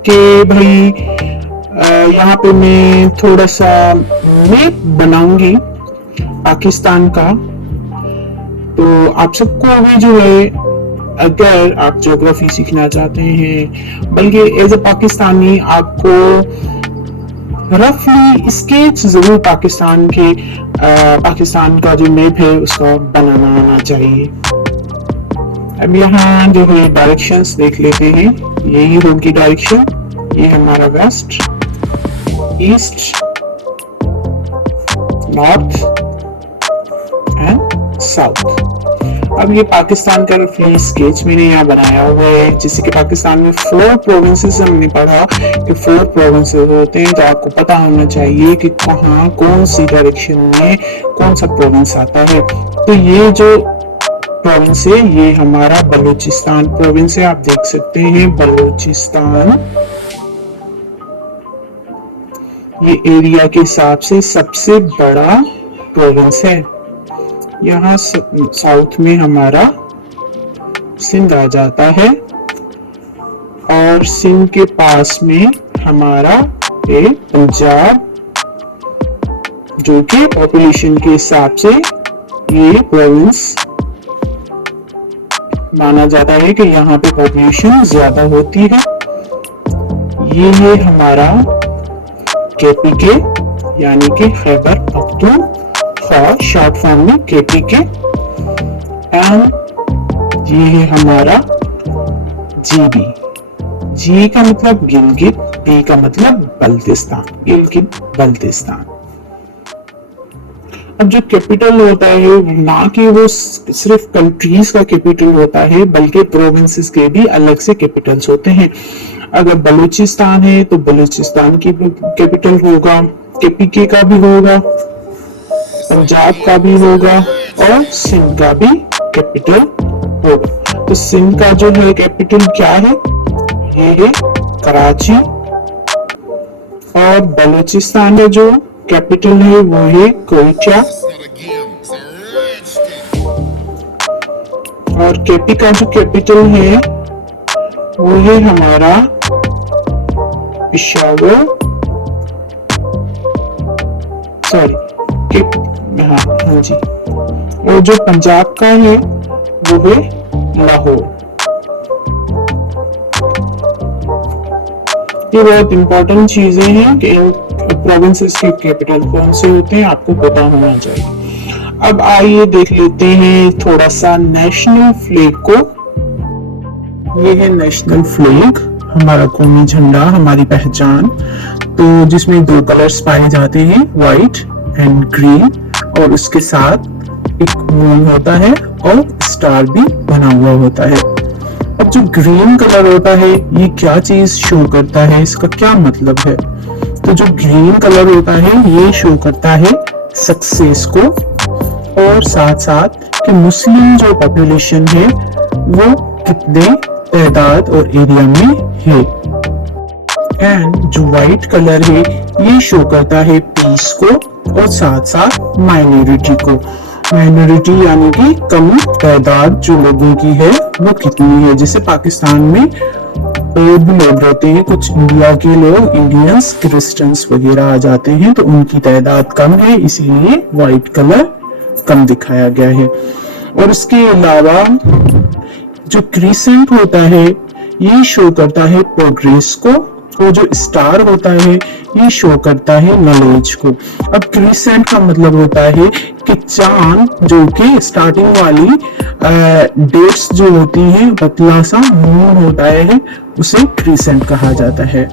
के भाई यहाँ पे मैं थोड़ा सा मैप बनाऊंगी पाकिस्तान का, तो आप सबको भी जो है अगर आप ज्योग्राफी सीखना चाहते हैं, बल्कि एज ए पाकिस्तानी आपको रफली स्केच जरूर पाकिस्तान का जो मैप है उसका बनाना आना चाहिए। अब यहाँ जो है डायरेक्शंस देख लेते हैं, यही होगी डायरेक्शन, ये हमारा west, east, north and south. अब ये पाकिस्तान का फ्री स्केच मैंने यहाँ बनाया हुआ है। जैसे कि पाकिस्तान में 4 प्रोविंसेस हमने पढ़ा कि 4 प्रोविंसेस होते हैं, तो आपको पता होना चाहिए कि कहाँ कौन सी डायरेक्शन में कौन सा प्रोविंस आता है। तो ये जो प्रोविंस है ये हमारा बलूचिस्तान प्रोविंस है। आप देख सकते हैं बलूचिस्तान, ये एरिया के हिसाब से सबसे बड़ा प्रोविंस है। यहाँ साउथ में हमारा सिंध आ जाता है और सिंध के पास में हमारा है पंजाब, जो कि पॉपुलेशन के हिसाब से ये प्रोविंस माना जाता है कि यहाँ पे पॉपुलेशन ज्यादा होती है। ये है हमारा केपीके यानी कि खैबर पख्तूनख्वा, शॉर्ट फॉर्म में केपीके। एंड ये है हमारा जीबी। जी का मतलब गिलगित, बी का मतलब बल्तिस्तान, गिलगित बल्तिस्तान। अब जो कैपिटल होता है ना कि वो सिर्फ कंट्रीज का कैपिटल होता है, बल्कि प्रोविंसेस के भी अलग से कैपिटल्स होते हैं। अगर बलूचिस्तान है तो बलूचिस्तान की कैपिटल होगा, केपीके का भी होगा, पंजाब का भी होगा और सिंध का भी कैपिटल होगा। तो सिंध का जो है कैपिटल क्या है, ये है कराची। और बलूचिस्तान का जो कैपिटल है वो है Quetta. It's not a game, it's a rich thing. और केपी का जो कैपिटल है वो है हमारा पेशावर, सॉरी हाँ जी। और जो पंजाब का है वो है लाहौर। ये बहुत इंपॉर्टेंट चीजें हैं कि इन प्रोविंसेस के कैपिटल कौन से होते हैं, आपको पता होना चाहिए। अब आइए देख लेते हैं थोड़ा सा नेशनल फ्लैग को। ये है नेशनल फ्लैग, हमारा कौमी झंडा, हमारी पहचान। तो जिसमें 2 कलर्स पाए जाते हैं, व्हाइट एंड ग्रीन, और उसके साथ एक मून होता है और स्टार भी बना हुआ होता है। अब जो ग्रीन कलर होता है ये क्या चीज शो करता है, इसका क्या मतलब है? तो जो ग्रीन कलर होता है ये शो करता है सक्सेस को, और साथ साथ कि मुस्लिम जो पॉपुलेशन है वो कितने तादाद और एरिया में है। एंड जो व्हाइट कलर है ये शो करता है पीस को और साथ साथ माइनॉरिटी को। माइनॉरिटी यानी कि कम तादाद जो लोगों की है वो कितनी है। जैसे पाकिस्तान में और भी लोग रहते हैं, कुछ इंडिया के लोग, इंडियंस, क्रिश्चियंस वगैरह आ जाते हैं, तो उनकी तादाद कम है, इसीलिए व्हाइट कलर कम दिखाया गया है। और इसके अलावा जो क्रिसेंट होता है ये शो करता है प्रोग्रेस को, और जो स्टार होता है ये शो करता है नॉलेज को। अब क्रिसेंट का मतलब होता है कि चांद जो कि स्टार्टिंग वाली डेट्स जो होती हैं, पतला सा मून होता है, उसे क्रिसेंट कहा जाता है।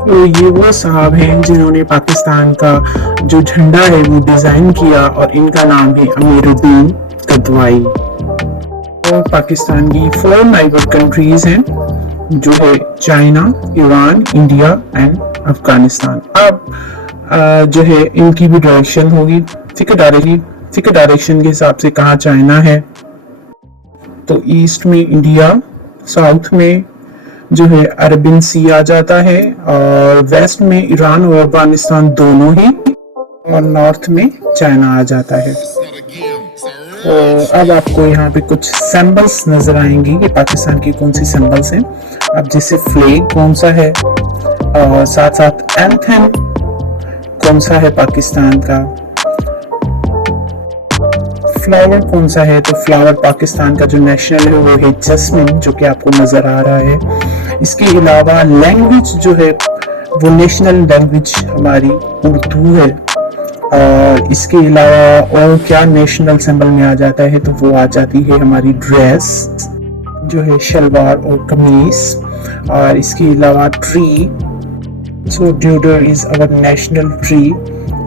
तो ये वो साहब हैं जिन्होंने पाकिस्तान का जो झंडा है वो डिजाइन किया, और इनका नाम है अमीरुद्दीन कदवाई। और पाकिस्तान की 4 नाइबर कंट्रीज हैं जो है China, Iran, India and Afghanistan. अब जो है इनकी भी डायरेक्शन होगी, ठीक है डायरेक्शन के हिसाब से कहाँ चाइना है, तो ईस्ट में इंडिया, साउथ में जो है अरबियन सी आ जाता है, और वेस्ट में ईरान और अफगानिस्तान दोनों ही, और नॉर्थ में चाइना आ जाता है। It's not a game, it's a तो अब आपको यहाँ पे कुछ सिंबल्स नजर आएंगी कि पाकिस्तान की कौन सी सिंबल्स हैं। अब जैसे फ्लैग कौन सा है, और साथ साथ एंथम कौन सा है पाकिस्तान का, फ्लावर कौन सा है, तो फ्लावर पाकिस्तान का जो नेशनल है वो है जैस्मिन, जो कि आपको नजर आ रहा है। इसके अलावा लैंग्वेज जो है वो नेशनल लैंग्वेज हमारी उर्दू है। और इसके अलावा और क्या नेशनल सिंबल में आ जाता है, तो वो आ जाती है हमारी ड्रेस जो है शलवार और कमीज। और इसके अलावा tree, so deodar is our national tree,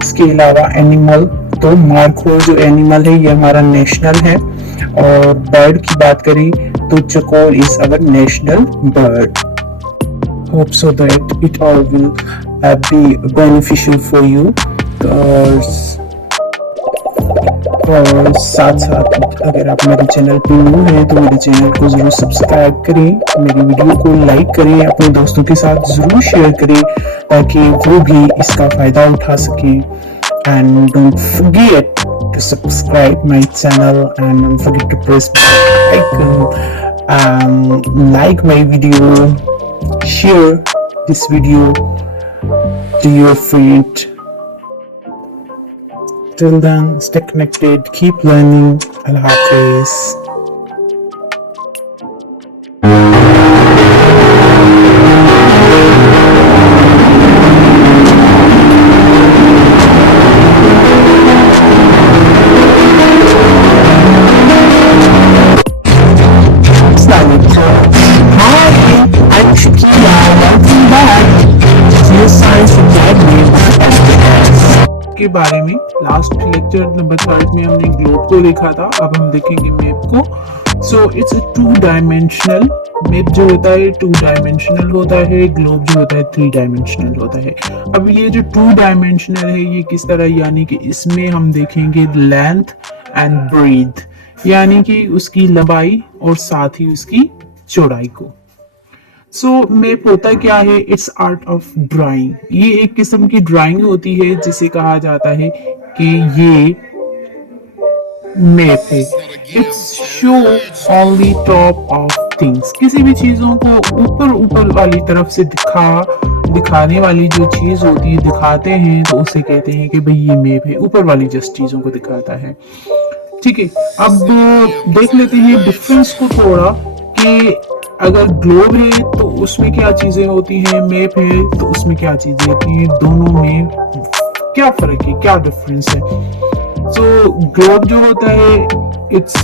इसके अलावा एनिमल, तो मार्खो जो एनिमल है ये हमारा नेशनल है। और बर्ड की बात करें तो चकोर is our national bird. Hope so that it all will be beneficial for you. और साथ साथ अगर आप मेरे चैनल पे न्यू हैं तो मेरे चैनल को जरूर सब्सक्राइब करें, मेरी वीडियो को लाइक करें, अपने दोस्तों के साथ जरूर शेयर करें ताकि वो भी इसका फायदा उठा सकें। And don't forget to subscribe my channel and don't forget to press bell icon, like my video, share this video to your friend. Till then, stay connected, keep learning. Allah Hafiz. Hi, I'm Shakira. Welcome back to your Science Academy with SBS. के बारे में last lecture number 3 में हमने globe को देखा था, अब हम देखेंगे मैप को। So it's a 2 dimensional map जो होता है 2 डायमेंशनल होता है, ग्लोब जो होता है 3 डायमेंशनल होता है। अब ये जो 2 डायमेंशनल है ये किस तरह, यानी कि इसमें हम देखेंगे लेंथ एंड ब्रीथ, यानी कि उसकी लंबाई और साथ ही उसकी चौड़ाई को। सो मैप होता क्या है, इट्स आर्ट ऑफ ड्राइंग। ये एक किस्म की ड्राइंग होती है जिसे कहा जाता है कि ये मैप है। It's show only top of things, किसी भी चीजों को ऊपर वाली तरफ से दिखाने वाली जो चीज होती है, दिखाते हैं तो उसे कहते हैं कि भाई ये मैप है, ऊपर वाली जस्ट चीजों को दिखाता है। ठीक है, अब देख लेते हैं डिफरेंस को थोड़ा कि अगर ग्लोब है तो उसमें क्या चीजें होती हैं, मैप है तो उसमें क्या चीजें होती हैं, दोनों में क्या फर्क है, क्या डिफरेंस है। सो ग्लोब जो होता है इट्स,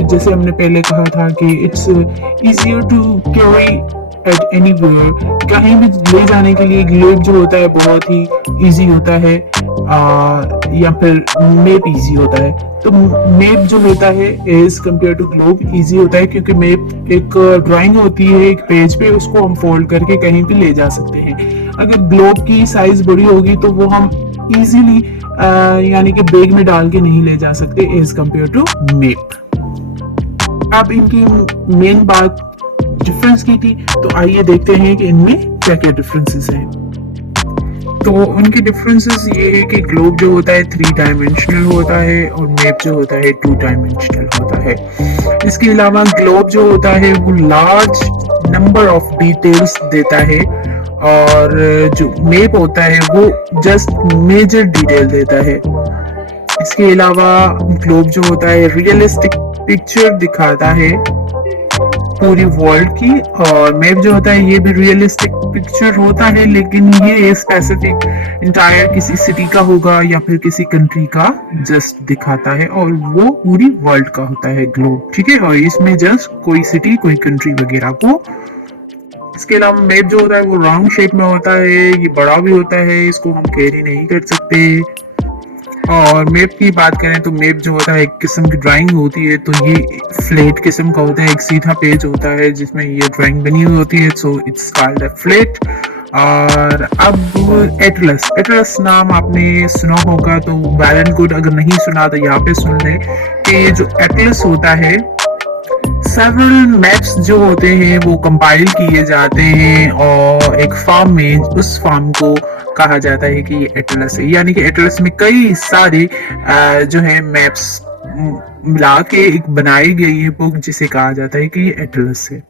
जैसे हमने पहले कहा था कि it's easier to carry at anywhere, कहीं भी ले जाने के लिए ग्लोब जो होता है बहुत ही इजी होता है, या फिर मैप इजी होता है। तो मैप जो होता है as compare to globe easy होता है क्योंकि मैप एक ड्राइंग होती है एक पेज पे, उसको हम फोल्ड करके कहीं भी ले जा सकते हैं। अगर ग्लोब की साइज बड़ी होगी तो वो हम इजीली यानी कि बैग में डाल के नहीं ले जा सकते एज कम्पेयर टू मैप। अब इनकी मेन बात डिफरेंस की थी, तो आइए देखते हैं कि इनमें क्या क्या डिफरेंसेस हैं। तो उनके डिफरेंसेस ये है कि ग्लोब जो होता है 3 डायमेंशनल होता है और मैप जो होता है 2 डायमेंशनल होता है। इसके अलावा ग्लोब जो होता है वो लार्ज नंबर ऑफ डिटेल्स देता है और जो मैप होता है वो जस्ट मेजर डिटेल देता है। इसके अलावा ग्लोब जो होता है रियलिस्टिक पिक्चर दिखाता है पूरी वर्ल्ड की, और मैप जो होता है ये भी रियलिस्टिक पिक्चर होता है लेकिन ये स्पेसिफिक इंटायर किसी सिटी का होगा या फिर किसी कंट्री का जस्ट दिखाता है और वो पूरी वर्ल्ड का होता है ग्लोब। ठीक है, और इसमें जस्ट कोई सिटी कोई कंट्री वगैरह को। इसके अलावा मैप जो होता है वो राउंड शेप में होता है, ये बड़ा भी होता है, इसको हम कैरी नहीं कर सकते। और मैप की बात करें तो मैप जो होता है एक किस्म की ड्राइंग होती है, तो ये फ्लैट किस्म का होता है, एक सीधा पेज होता है जिसमें ये ड्राइंग बनी हुई होती है, so it's called a flat. और अब एटलस नाम आपने सुना होगा, तो वेल एंड गुड, अगर नहीं सुना तो यहाँ पे सुन लें कि ये जो एटलस होता है सेवरल मैप्स जो होते हैं वो कंपाइल किए जाते हैं और एक फार्म में उस फार्म को कहा जाता है कि ये एटलस है, यानी कि एटलस में कई सारे जो है मैप्स मिला के एक बनाई गई है बुक जिसे कहा जाता है कि ये एटलस है।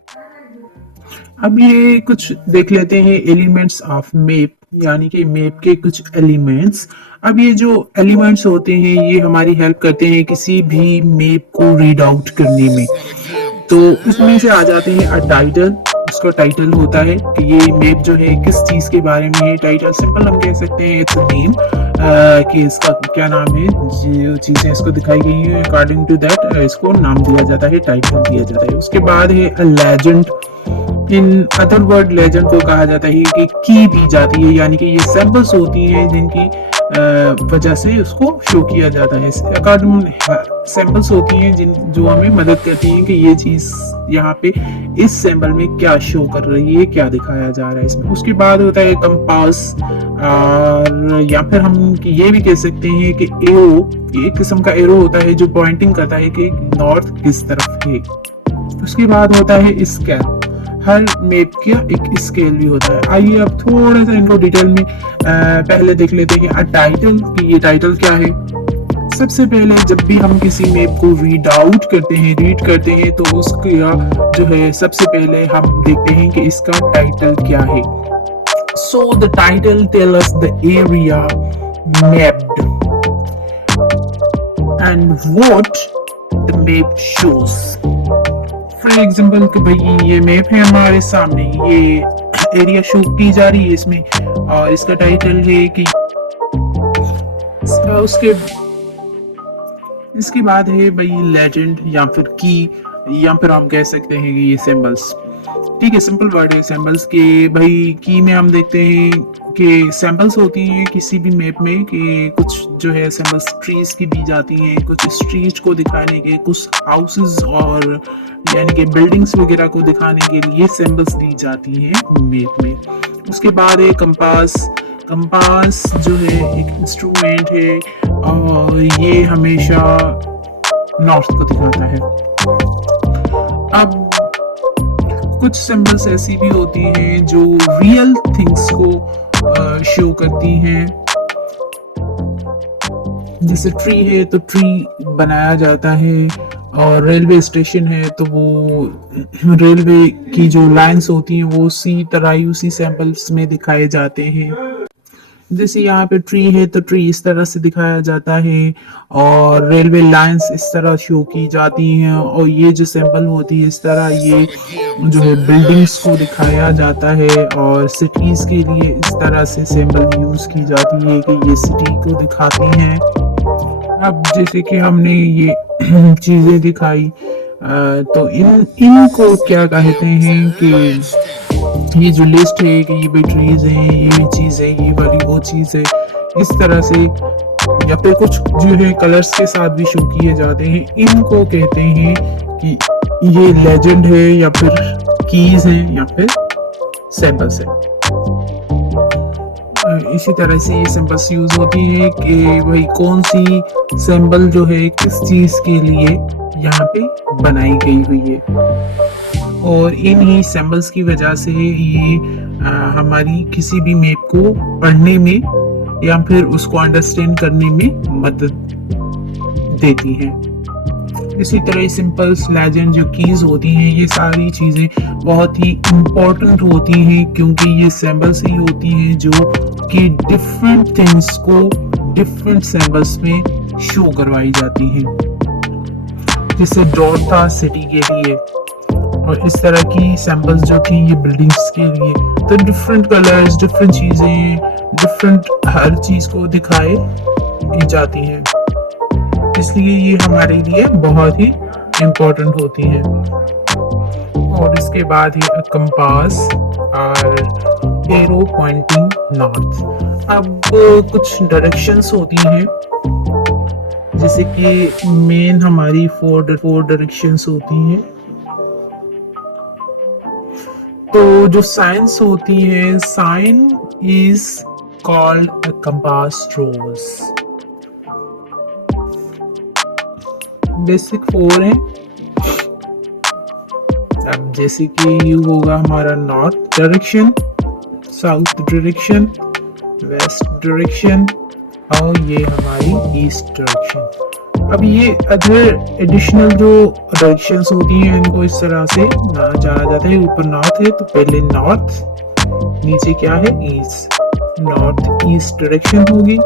अब ये कुछ देख लेते हैं एलिमेंट्स ऑफ मैप, यानी कि मैप के कुछ एलिमेंट्स। अब ये जो एलिमेंट्स होते हैं ये हमारी हेल्प करते हैं किसी भी मैप को रीड आउट करने में। तो इसमें से आ जाते हैं टाइटल, उसका टाइटल होता है कि ये मैप जो है किस चीज के बारे में है। टाइटल सिंपल हम कह सकते हैं इट्स नेम, कि इसका क्या नाम है, जो चीजें इसको दिखाई गई है अकॉर्डिंग टू दैट इसको नाम दिया जाता है, टाइटल दिया जाता है। उसके बाद है legend, in other word legend को कहा जाता है कि की दी जाती है, यानी कि ये सैंपल्स होती हैं जिनकी वजह से उसको शो किया जाता है। अकॉर्डिंग सैंपल्स होती हैं जिन जो हमें मदद करती हैं कि ये चीज़ यहाँ पे इस सैंपल में क्या शो कर रही है, क्या दिखाया जा रहा है इसमें। उसके बाद होता है कंपास, और या फिर हम ये भी कह सकते हैं कि एरो, एक किस्म का एरो होता है जो पॉइंटिंग करता है कि नॉर्थ किस तरफ है। उसके बाद होता है स्केल, हर मैप का एक स्केल भी होता है। आइए अब थोड़ा सा इनको डिटेल में पहले देख लेते हैं। टाइटल, कि ये टाइटल क्या है। सबसे पहले जब भी हम किसी मैप को रीड करते हैं तो उसका जो है सबसे पहले हम देखते हैं कि इसका टाइटल क्या है। So the title tell us the area mapped and what the map shows. For example कि भाई ये मैप है हमारे सामने, ये एरिया शो की जा रही है इसमें, और इसका टाइटल है कि उसके इसके बाद है भाई लेजेंड या फिर की, या फिर हम कह सकते हैं कि ये सिंबल्स। ठीक है, सिंपल वर्ड है सिंबल्स के। भाई की में हम देखते हैं कि सैंपल्स होती हैं किसी भी मैप में, कि कुछ जो है सैंपल्स ट्रीज की दी जाती हैं, कुछ स्ट्रीट को दिखाने के, कुछ हाउसेस और यानी कि बिल्डिंग्स वगैरह को दिखाने के लिए सैंपल्स दी जाती हैं मैप में। उसके बाद है कंपास। कंपास जो है एक इंस्ट्रूमेंट है और ये हमेशा नॉर्थ को दिखाता है। अब कुछ सिंबल्स ऐसी भी होती हैं जो रियल थिंग्स को शो करती हैं। जैसे ट्री है तो ट्री बनाया जाता है, और रेलवे स्टेशन है तो वो रेलवे की जो लाइंस होती हैं वो उसी सैंपल्स में दिखाए जाते हैं। जैसे यहाँ पे ट्री है तो ट्री इस तरह से दिखाया जाता है, और रेलवे लाइंस इस तरह शो की जाती हैं, और ये जो सैंपल होती है इस तरह ये जो है बिल्डिंग्स को दिखाया जाता है, और सिटीज के लिए इस तरह से सैंपल यूज की जाती है कि ये सिटी को दिखाती हैं। अब जैसे कि हमने ये चीजें दिखाई, तो इनको क्या कहते हैं कि ये जो लिस्ट है कि ये बैटरीज हैं, ये चीज है, ये वाली वो चीज है, इस तरह से, या फिर कुछ जो है कलर्स के साथ भी शो किए जाते हैं। इनको कहते हैं कि ये लेजेंड है, या फिर कीज है, या फिर सैंपल्स है। इसी तरह से ये सैंपल्स यूज होती है कि भाई कौन सी सैंपल जो है किस चीज के लिए यहाँ पे बनाई गई हुई है, और इन ही सैंपल्स की वजह से ये हमारी किसी भी मैप को पढ़ने में या फिर उसको अंडरस्टैंड करने में मदद देती हैं। इसी तरह सिंपल्स, लेजेंड, जो कीज होती हैं, ये सारी चीजें बहुत ही इम्पोर्टेंट होती हैं, क्योंकि ये सिंबल्स ही होती हैं जो कि डिफरेंट थिंग्स को डिफरेंट सिंबल्स में शो करवाई जाती हैं। जैसे डॉट था सिटी के लिए, और इस तरह की सैंपल्स जो थी ये बिल्डिंग्स के लिए। तो डिफरेंट कलर्स, डिफरेंट चीजें, डिफरेंट हर चीज को दिखाई जाती हैं, इसलिए ये हमारे लिए बहुत ही इम्पोर्टेंट होती है। और इसके बाद है कंपास और एरो पॉइंटिंग नॉर्थ। अब कुछ डायरेक्शंस होती हैं, जैसे कि मेन हमारी फोर डायरेक्शंस होती हैं। तो जो साइंस होती है, sign is called a compass rose. Basic 4 है। अब जैसे कि यू होगा हमारा north direction, south direction, west direction, और ये हमारी ईस्ट डायरेक्शन। अब ये अदर एडिशनल जो डायरेक्शंस होती हैं इनको इस तरह से जाना जाता है। ऊपर नॉर्थ है तो पहले नॉर्थ, नीचे क्या है ईस्ट, नॉर्थ ईस्ट डायरेक्शन होगी।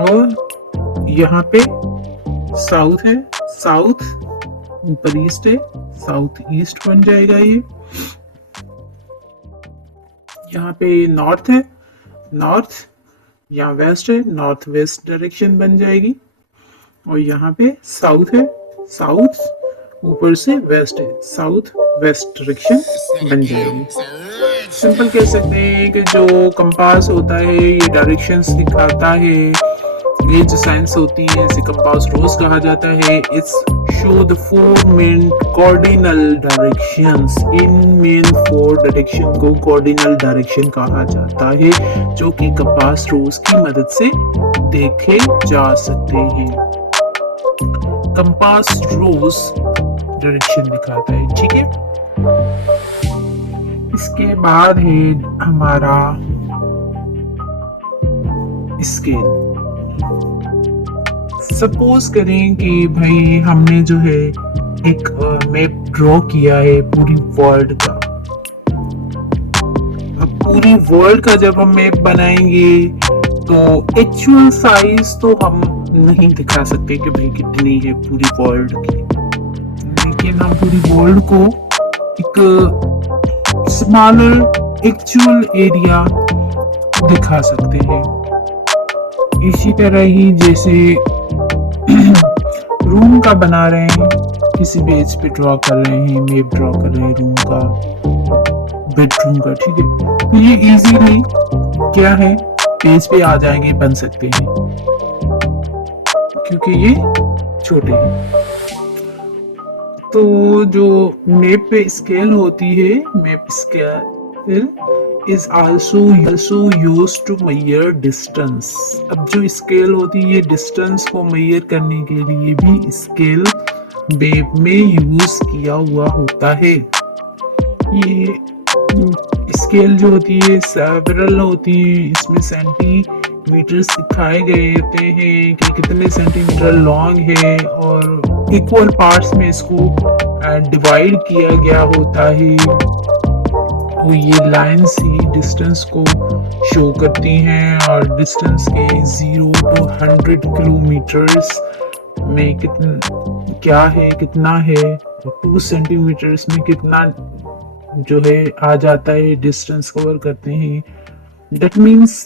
और यहाँ पे साउथ है, साउथ ऊपर ईस्ट है, साउथ ईस्ट बन जाएगा ये। यहाँ पे नॉर्थ है, नॉर्थ, यहाँ वेस्ट है, नॉर्थ वेस्ट डायरेक्शन बन जाएगी। और यहाँ पे साउथ है, साउथ ऊपर से वेस्ट है, साउथ वेस्ट डायरेक्शन बन जाएगी। सिंपल कह सकते हैं कि जो कंपास होता है ये डायरेक्शंस दिखाता है। ये जो साइंस होती है इसे कंपास रोज कहा जाता है। It's show the four main cardinal directions. In main four direction को कॉर्डिनल डायरेक्शन कहा जाता है, जो कि कंपास रोज की मदद से देखे जा सकते हैं। कंपास रोज डायरेक्शन दिखाता है, ठीक है। इसके बाद है हमारा स्केल। सपोज करें कि भाई हमने जो है एक मैप ड्रॉ किया है पूरी वर्ल्ड का। अब पूरी वर्ल्ड का जब हम मैप बनाएंगे तो एक्चुअल साइज तो हम नहीं दिखा सकते कि भाई कितनी है पूरी वर्ल्ड की, लेकिन हम पूरी वर्ल्ड को एक स्मॉलर एक्चुअल एरिया दिखा सकते हैं। इसी तरह ही जैसे रूम का बना रहे हैं, किसी पेज पे ड्रॉ कर रहे हैं, मैप ड्रॉ कर रहे हैं रूम का, बेडरूम का, ठीक है, तो ये इजीली क्या है पेज पे आ जाएंगे, बन सकते हैं क्योंकि ये छोटे हैं। तो जो मैप पे स्केल होती है, map scale is also used to measure distance। अब जो स्केल होती है डिस्टेंस को मेजर करने के लिए भी स्केल मैप में यूज किया हुआ होता है। ये स्केल जो होती है सेवरल होती है, इसमें सेंटीमीटर्स दिखाए गए होते हैं कि कितने सेंटीमीटर लॉन्ग है और इक्वल पार्ट्स में इसको डिवाइड किया गया होता है। तो ये लाइन्स ही डिस्टेंस को शो करती हैं और डिस्टेंस के 0 to 100 किलोमीटर्स में क्या है, कितना है, 2 सेंटीमीटर्स में कितना जो है आ जाता है, डिस्टेंस कवर करते हैं। That means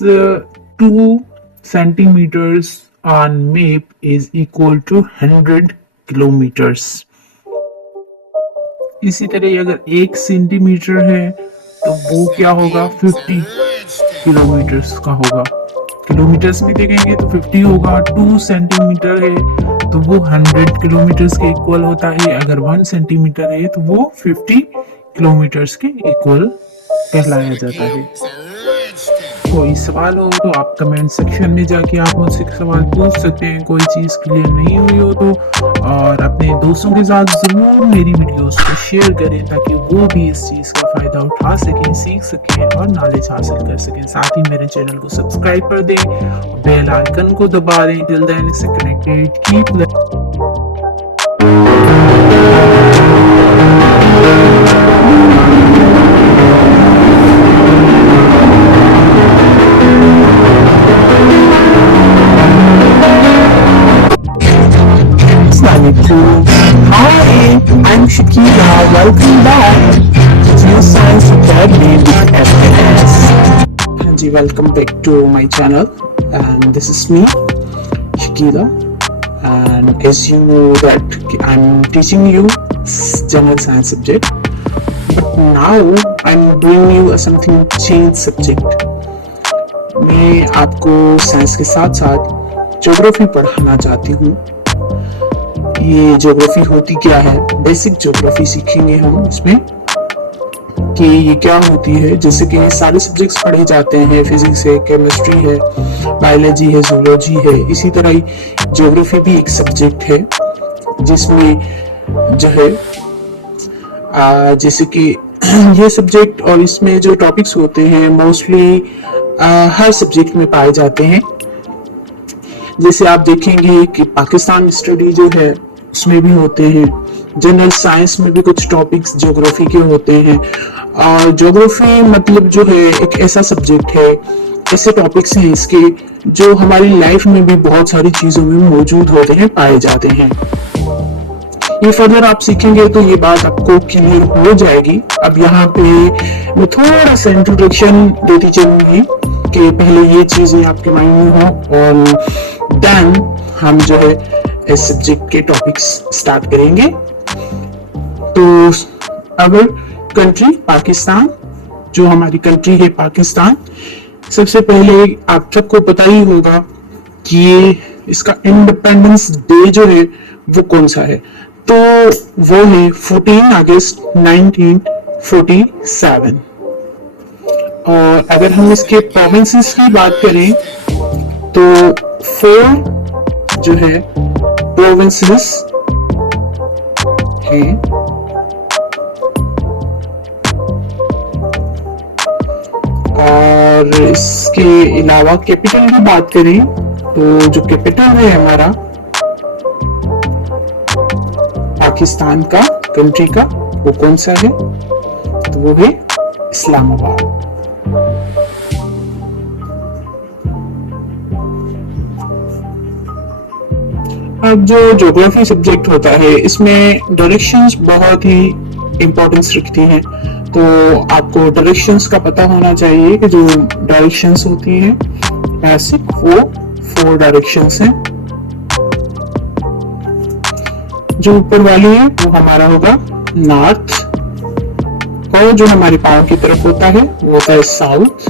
2 centimetres on map is equal to 100 kilometres. इसी तरह अगर 1 सेंटीमीटर है तो वो क्या होगा 50 किलोमीटर्स का होगा। किलोमीटर्स में देखेंगे तो 50 होगा। 2 सेंटीमीटर है तो वो 100 किलोमीटर्स के इक्वल होता है। अगर 1 सेंटीमीटर है तो वो 50 किलोमीटर्स के इक्वल कहलाया जाता है। कोई सवाल हो तो आप कमेंट सेक्शन में जाके आप मुझसे सवाल पूछ सकते हैं, कोई चीज़ क्लियर नहीं हुई हो तो, और अपने दोस्तों के साथ ज़रूर मेरी वीडियोस को शेयर करें ताकि वो भी इस चीज़ का फ़ायदा उठा सकें, सीख सकें और नॉलेज हासिल कर सकें। साथ ही मेरे चैनल को सब्सक्राइब कर दें, बेल आइकन को दबा दें। Till then stay connected, keep Hi, I'm Shakira. Welcome back to Geoscience Academy with FNS. हाँ जी, welcome back to my channel and this is me Shakira, and as you know that I'm teaching you general science subject, but now I'm doing you something change subject। मैं आपको science के साथ साथ geography पढ़ाना चाहती हूँ। ये geography होती क्या है, बेसिक ज्योग्राफी सीखेंगे हम इसमें कि ये क्या होती है। जैसे कि सारे सब्जेक्ट्स पढ़े जाते हैं, फिजिक्स है, केमिस्ट्री है, बायोलॉजी है, जूलॉजी है, इसी तरह ही ज्योग्राफी भी एक सब्जेक्ट है जिसमें जो है जैसे कि ये सब्जेक्ट और इसमें जो टॉपिक्स होते हैं मोस्टली हर सब्जेक्ट में पाए जाते हैं। जैसे आप देखेंगे कि पाकिस्तान स्टडी जो है उसमें भी होते हैं, जनरल साइंस में भी कुछ टॉपिक्स ज्योग्राफी के होते हैं। और ज्योग्राफी मतलब जो है एक ऐसा सब्जेक्ट है, ऐसे टॉपिक्स हैं इसके जो हमारी लाइफ में भी बहुत सारी चीजों में मौजूद होते हैं, पाए जाते हैं। ये फर्दर आप सीखेंगे तो ये बात आपको क्लियर हो जाएगी। अब यहाँ पे मैं थोड़ा सा इंट्रोडक्शन देती चलूंगी कि पहले ये चीजें आपके माइंड में हो और देन हम जो है इस सब्जेक्ट के टॉपिक्स स्टार्ट करेंगे। तो अवर कंट्री पाकिस्तान जो हमारी कंट्री है पाकिस्तान, सबसे पहले आप सबको पता ही होगा कि ये इसका इंडिपेंडेंस डे जो है वो कौन सा है, तो वो है 14 अगस्त 1947। और अगर हम इसके प्रोविंसेस की बात करें तो 4 जो है प्रोविंसेस हैं, और इसके अलावा कैपिटल की बात करें तो जो कैपिटल है हमारा पाकिस्तान का, कंट्री का, वो कौन सा है, तो वो है इस्लामाबाद। अब जो ज्योग्राफी सब्जेक्ट होता है इसमें डायरेक्शंस बहुत ही इंपॉर्टेंस रखती हैं, तो आपको डायरेक्शंस का पता होना चाहिए कि जो डायरेक्शंस होती हैं बेसिक वो 4 डायरेक्शंस हैं। जो ऊपर वाली है वो हमारा होगा नॉर्थ, और जो हमारे पाँव की तरफ होता है वो होता है साउथ,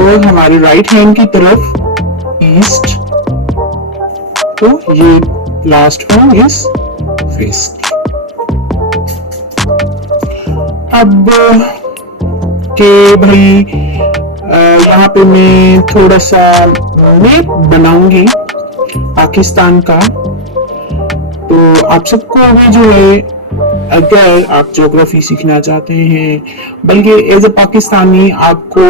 और हमारे राइट हैंड की तरफ ईस्ट, तो ये लास्ट वन इज वेस्ट। अब के भाई यहाँ पे मैं थोड़ा सा मैप बनाऊंगी पाकिस्तान का, तो आप सबको भी जो है अगर आप ज्योग्राफी सीखना चाहते हैं, बल्कि एज ए पाकिस्तानी आपको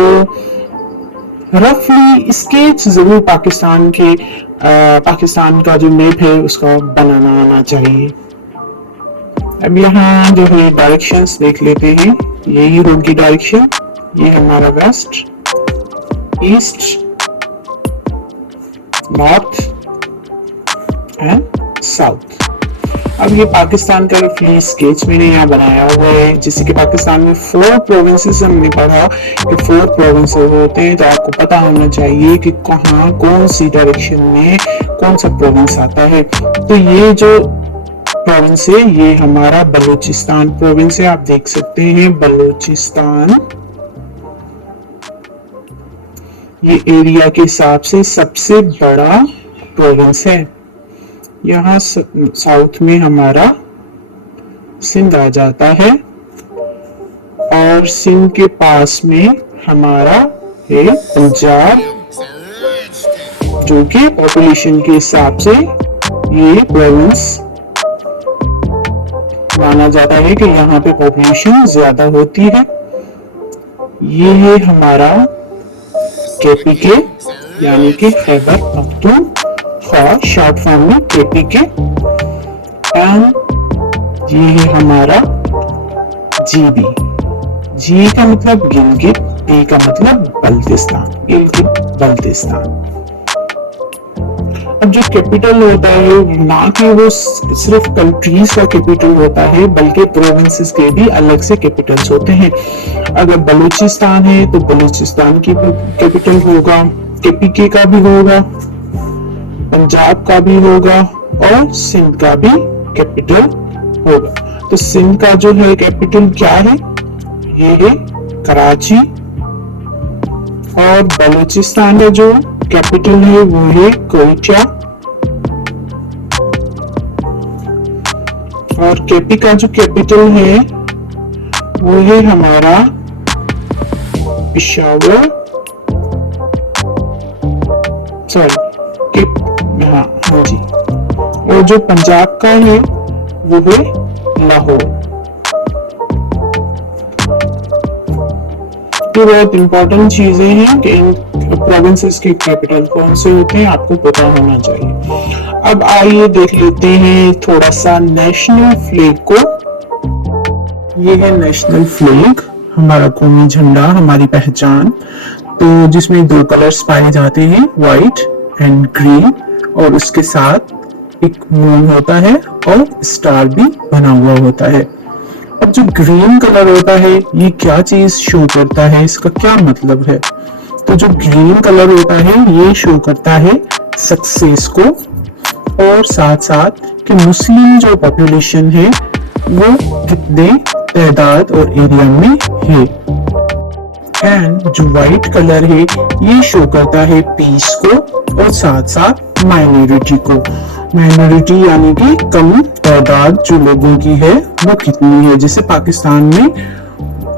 रफली स्केच जरूर पाकिस्तान के पाकिस्तान का जो मैप है उसका बनाना आना चाहिए। अब यहाँ जो है डायरेक्शंस देख लेते हैं, यही होगी डायरेक्शन, ये हमारा west, east, north and south. अब ये पाकिस्तान का रफली स्केच मैंने यहाँ बनाया हुआ है, जैसे कि पाकिस्तान में 4 प्रोविंसेस हमने पढ़ा कि 4 प्रोविंसेस होते हैं, तो आपको पता होना चाहिए कि कहाँ कौन सी डायरेक्शन में कौन सा प्रोविंस आता है। तो ये जो प्रोविंस है ये हमारा बलूचिस्तान प्रोविंस है, आप देख सकते हैं बलूचिस्तान, ये एरिया के हिसाब से सबसे बड़ा प्रोविंस है। यहाँ साउथ में हमारा सिंध आ जाता है, और सिंध के पास में हमारा है पंजाब, जो कि पॉपुलेशन के हिसाब से ये प्रोविंस माना जाता है कि यहाँ पे पॉपुलेशन ज्यादा होती है। ये है हमारा केपीके, यानी कि खैबर पख्तूनख्वा, शॉर्ट फॉर्म में केपीके, एंड ये है हमारा जीबी। जी का मतलब गिलगित, बी का मतलब बल्तिस्तान, गिलगित बल्तिस्तान। अब जो कैपिटल होता है ना कि वो सिर्फ कंट्रीज का कैपिटल होता है, बल्कि प्रोविंसेस के भी अलग से कैपिटल्स होते हैं। अगर बलूचिस्तान है तो बलूचिस्तान की कैपिटल होगा, केपीके का भी होगा, पंजाब का भी होगा, और सिंध का भी कैपिटल होगा। तो सिंध का जो है कैपिटल क्या है, ये है कराची, और बलूचिस्तान का जो कैपिटल है वो है कोयटा, और केपी का जो कैपिटल है वो है हमारा पेशावर, सॉरी हाँ जी, और जो पंजाब का है वो है लाहौर। ये बहुत इंपॉर्टेंट चीजें हैं कि इन प्रोविंसेस के कैपिटल कौन से होते हैं, आपको पता होना चाहिए। अब आइए देख लेते हैं थोड़ा सा नेशनल फ्लैग को। ये है नेशनल फ्लैग, हमारा कौमी झंडा, हमारी पहचान, तो जिसमें 2 कलर्स पाए जाते हैं, व्हाइट एंड ग्रीन, और उसके साथ एक मून होता है और स्टार भी बना हुआ होता है। अब जो ग्रीन कलर होता है ये क्या चीज शो करता है, इसका क्या मतलब है, तो जो ग्रीन कलर होता है ये शो करता है सक्सेस को, और साथ साथ कि मुस्लिम जो पॉपुलेशन है वो कितने तादाद और एरिया में है। एंड जो व्हाइट कलर है ये शो करता है पीस को और साथ साथ माइनॉरिटी को। माइनॉरिटी यानी कि कम तादाद जो लोगों की है वो कितनी है। जैसे पाकिस्तान में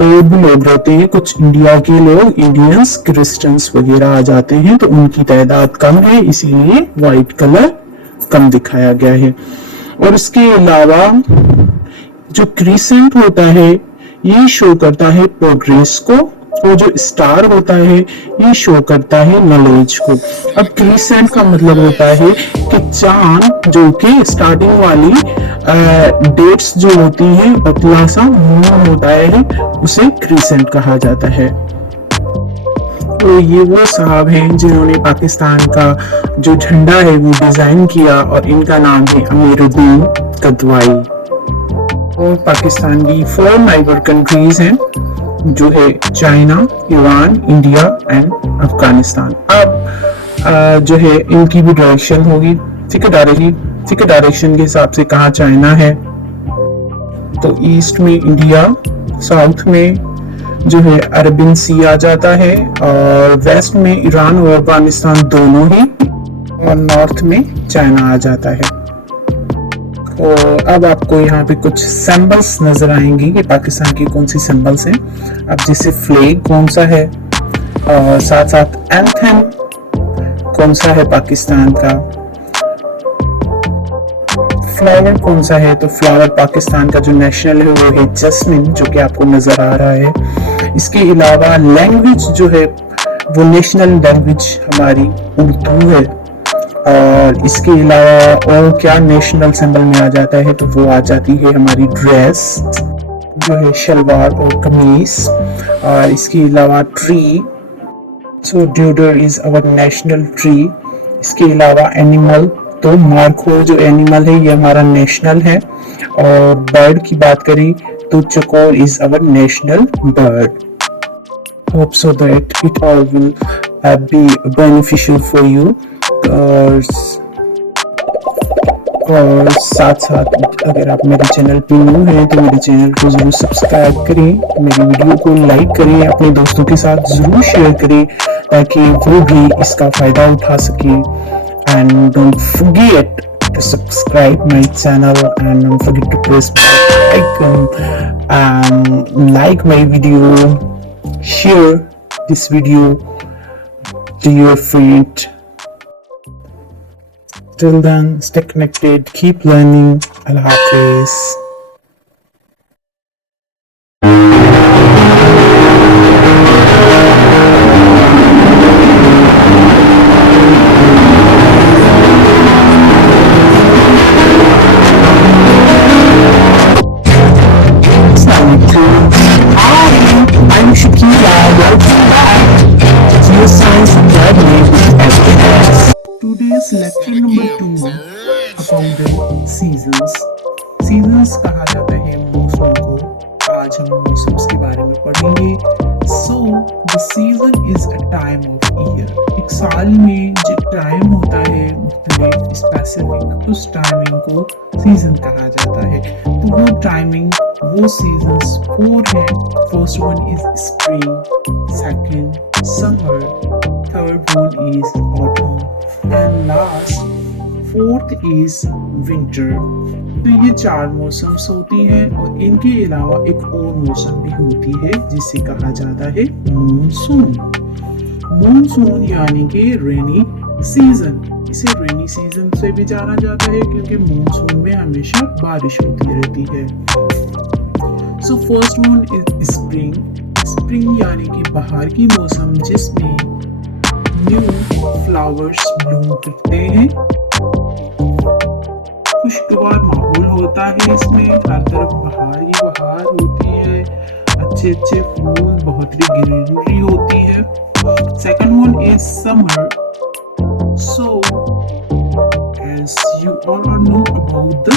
और भी लोग रहते हैं, कुछ इंडिया के लोग, इंडियंस, क्रिश्चियंस वगैरह आ जाते हैं, तो उनकी तादाद कम है, इसीलिए व्हाइट कलर कम दिखाया गया है। और इसके अलावा जो क्रिसेंट होता है ये शो करता है प्रोग्रेस को, और जो स्टार होता है ये शो करता है नॉलेज को। अब क्रिसेंट का मतलब होता है कि चांद जो कि स्टार्टिंग वाली डेट्स जो होती हैं, पतला सा मून होता है, उसे क्रिसेंट कहा जाता है। तो ये वो साहब हैं जिन्होंने पाकिस्तान का जो झंडा है वो डिजाइन किया, और इनका नाम है अमीरुद्दीन कदवाई। और पाकिस्तान की 4 नाइबर कंट्रीज हैं जो है China, Iran, India and Afghanistan. अब जो है इनकी भी डायरेक्शन होगी, ठीक है डायरेक्शन के हिसाब से कहाँ चाइना है, तो ईस्ट में इंडिया, साउथ में जो है अरबियन सी आ जाता है, और वेस्ट में ईरान और अफगानिस्तान दोनों ही, और नॉर्थ में चाइना आ जाता है। और अब आपको यहाँ पे कुछ सिंबल्स नजर आएंगे कि पाकिस्तान की कौन सी सिंबल्स हैं। अब जैसे फ्लैग कौन सा है, और साथ साथ एंथम कौन सा है पाकिस्तान का, फ्लावर कौन सा है, तो फ्लावर पाकिस्तान का जो नेशनल है वो है जस्मिन, जो कि आपको नजर आ रहा है। इसके अलावा लैंग्वेज जो है वो नेशनल लैंग्वेज हमारी उर्दू है। और इसके अलावा और क्या नेशनल सिंबल में आ जाता है, तो वो आ जाती है हमारी ड्रेस जो है शलवार और कमीज। और इसके अलावा tree, so deodar is our national tree. इसके अलावा एनिमल, तो मार्खो जो एनिमल है ये हमारा नेशनल है। और बर्ड की बात करें तो चकोर is our national bird. Hope so that it all will be beneficial for you. और साथ साथ अगर आप मेरे चैनल पे न्यू हैं तो मेरे चैनल को जरूर सब्सक्राइब करें, मेरी वीडियो को लाइक करें, अपने दोस्तों के साथ जरूर शेयर करें ताकि वो भी इसका फायदा उठा सके। And don't forget to subscribe my channel and don't forget to press the icon, like my video, share this video to your friend. Till then, stay connected, keep learning. Allah Hafiz. I'm Shakira, welcome back to your Science Academy with SBS. Today's lecture number 2 about the seasons. Seasons कहा जाता है मौसमों को। आज हम मौसम्स के बारे में पढ़ेंगे। So the season is a time of year. एक साल में जो टाइम होता है मुख्तलिफ स्पेसिफिक, उस टाइमिंग को सीजन कहा जाता है। तो वो टाइमिंग, वो सीजन्स 4 हैं। First one is spring, second summer, third one is autumn and last fourth is winter. तो ये 4 मौसम्स होती हैं, और इनके अलावा एक और मौसम भी होती है जिसे कहा जाता है मॉनसून। मॉनसून यानी कि रेनी सीजन। इसे रेनी सीजन से भी जाना जाता है क्योंकि मॉनसून में हमेशा बारिश होती रहती है। So first one is spring. Spring यानी कि बाहर की मौसम जिसमें न्यू फ्लावर्स ब्लूम करते हैं। खुशगवार माहौल होता है इसमें, हर तरफ बहार ही बहार होती है, अच्छे अच्छे फूल, बहुत ही ग्रीनरी होती है। Second one is summer. So as you all know about the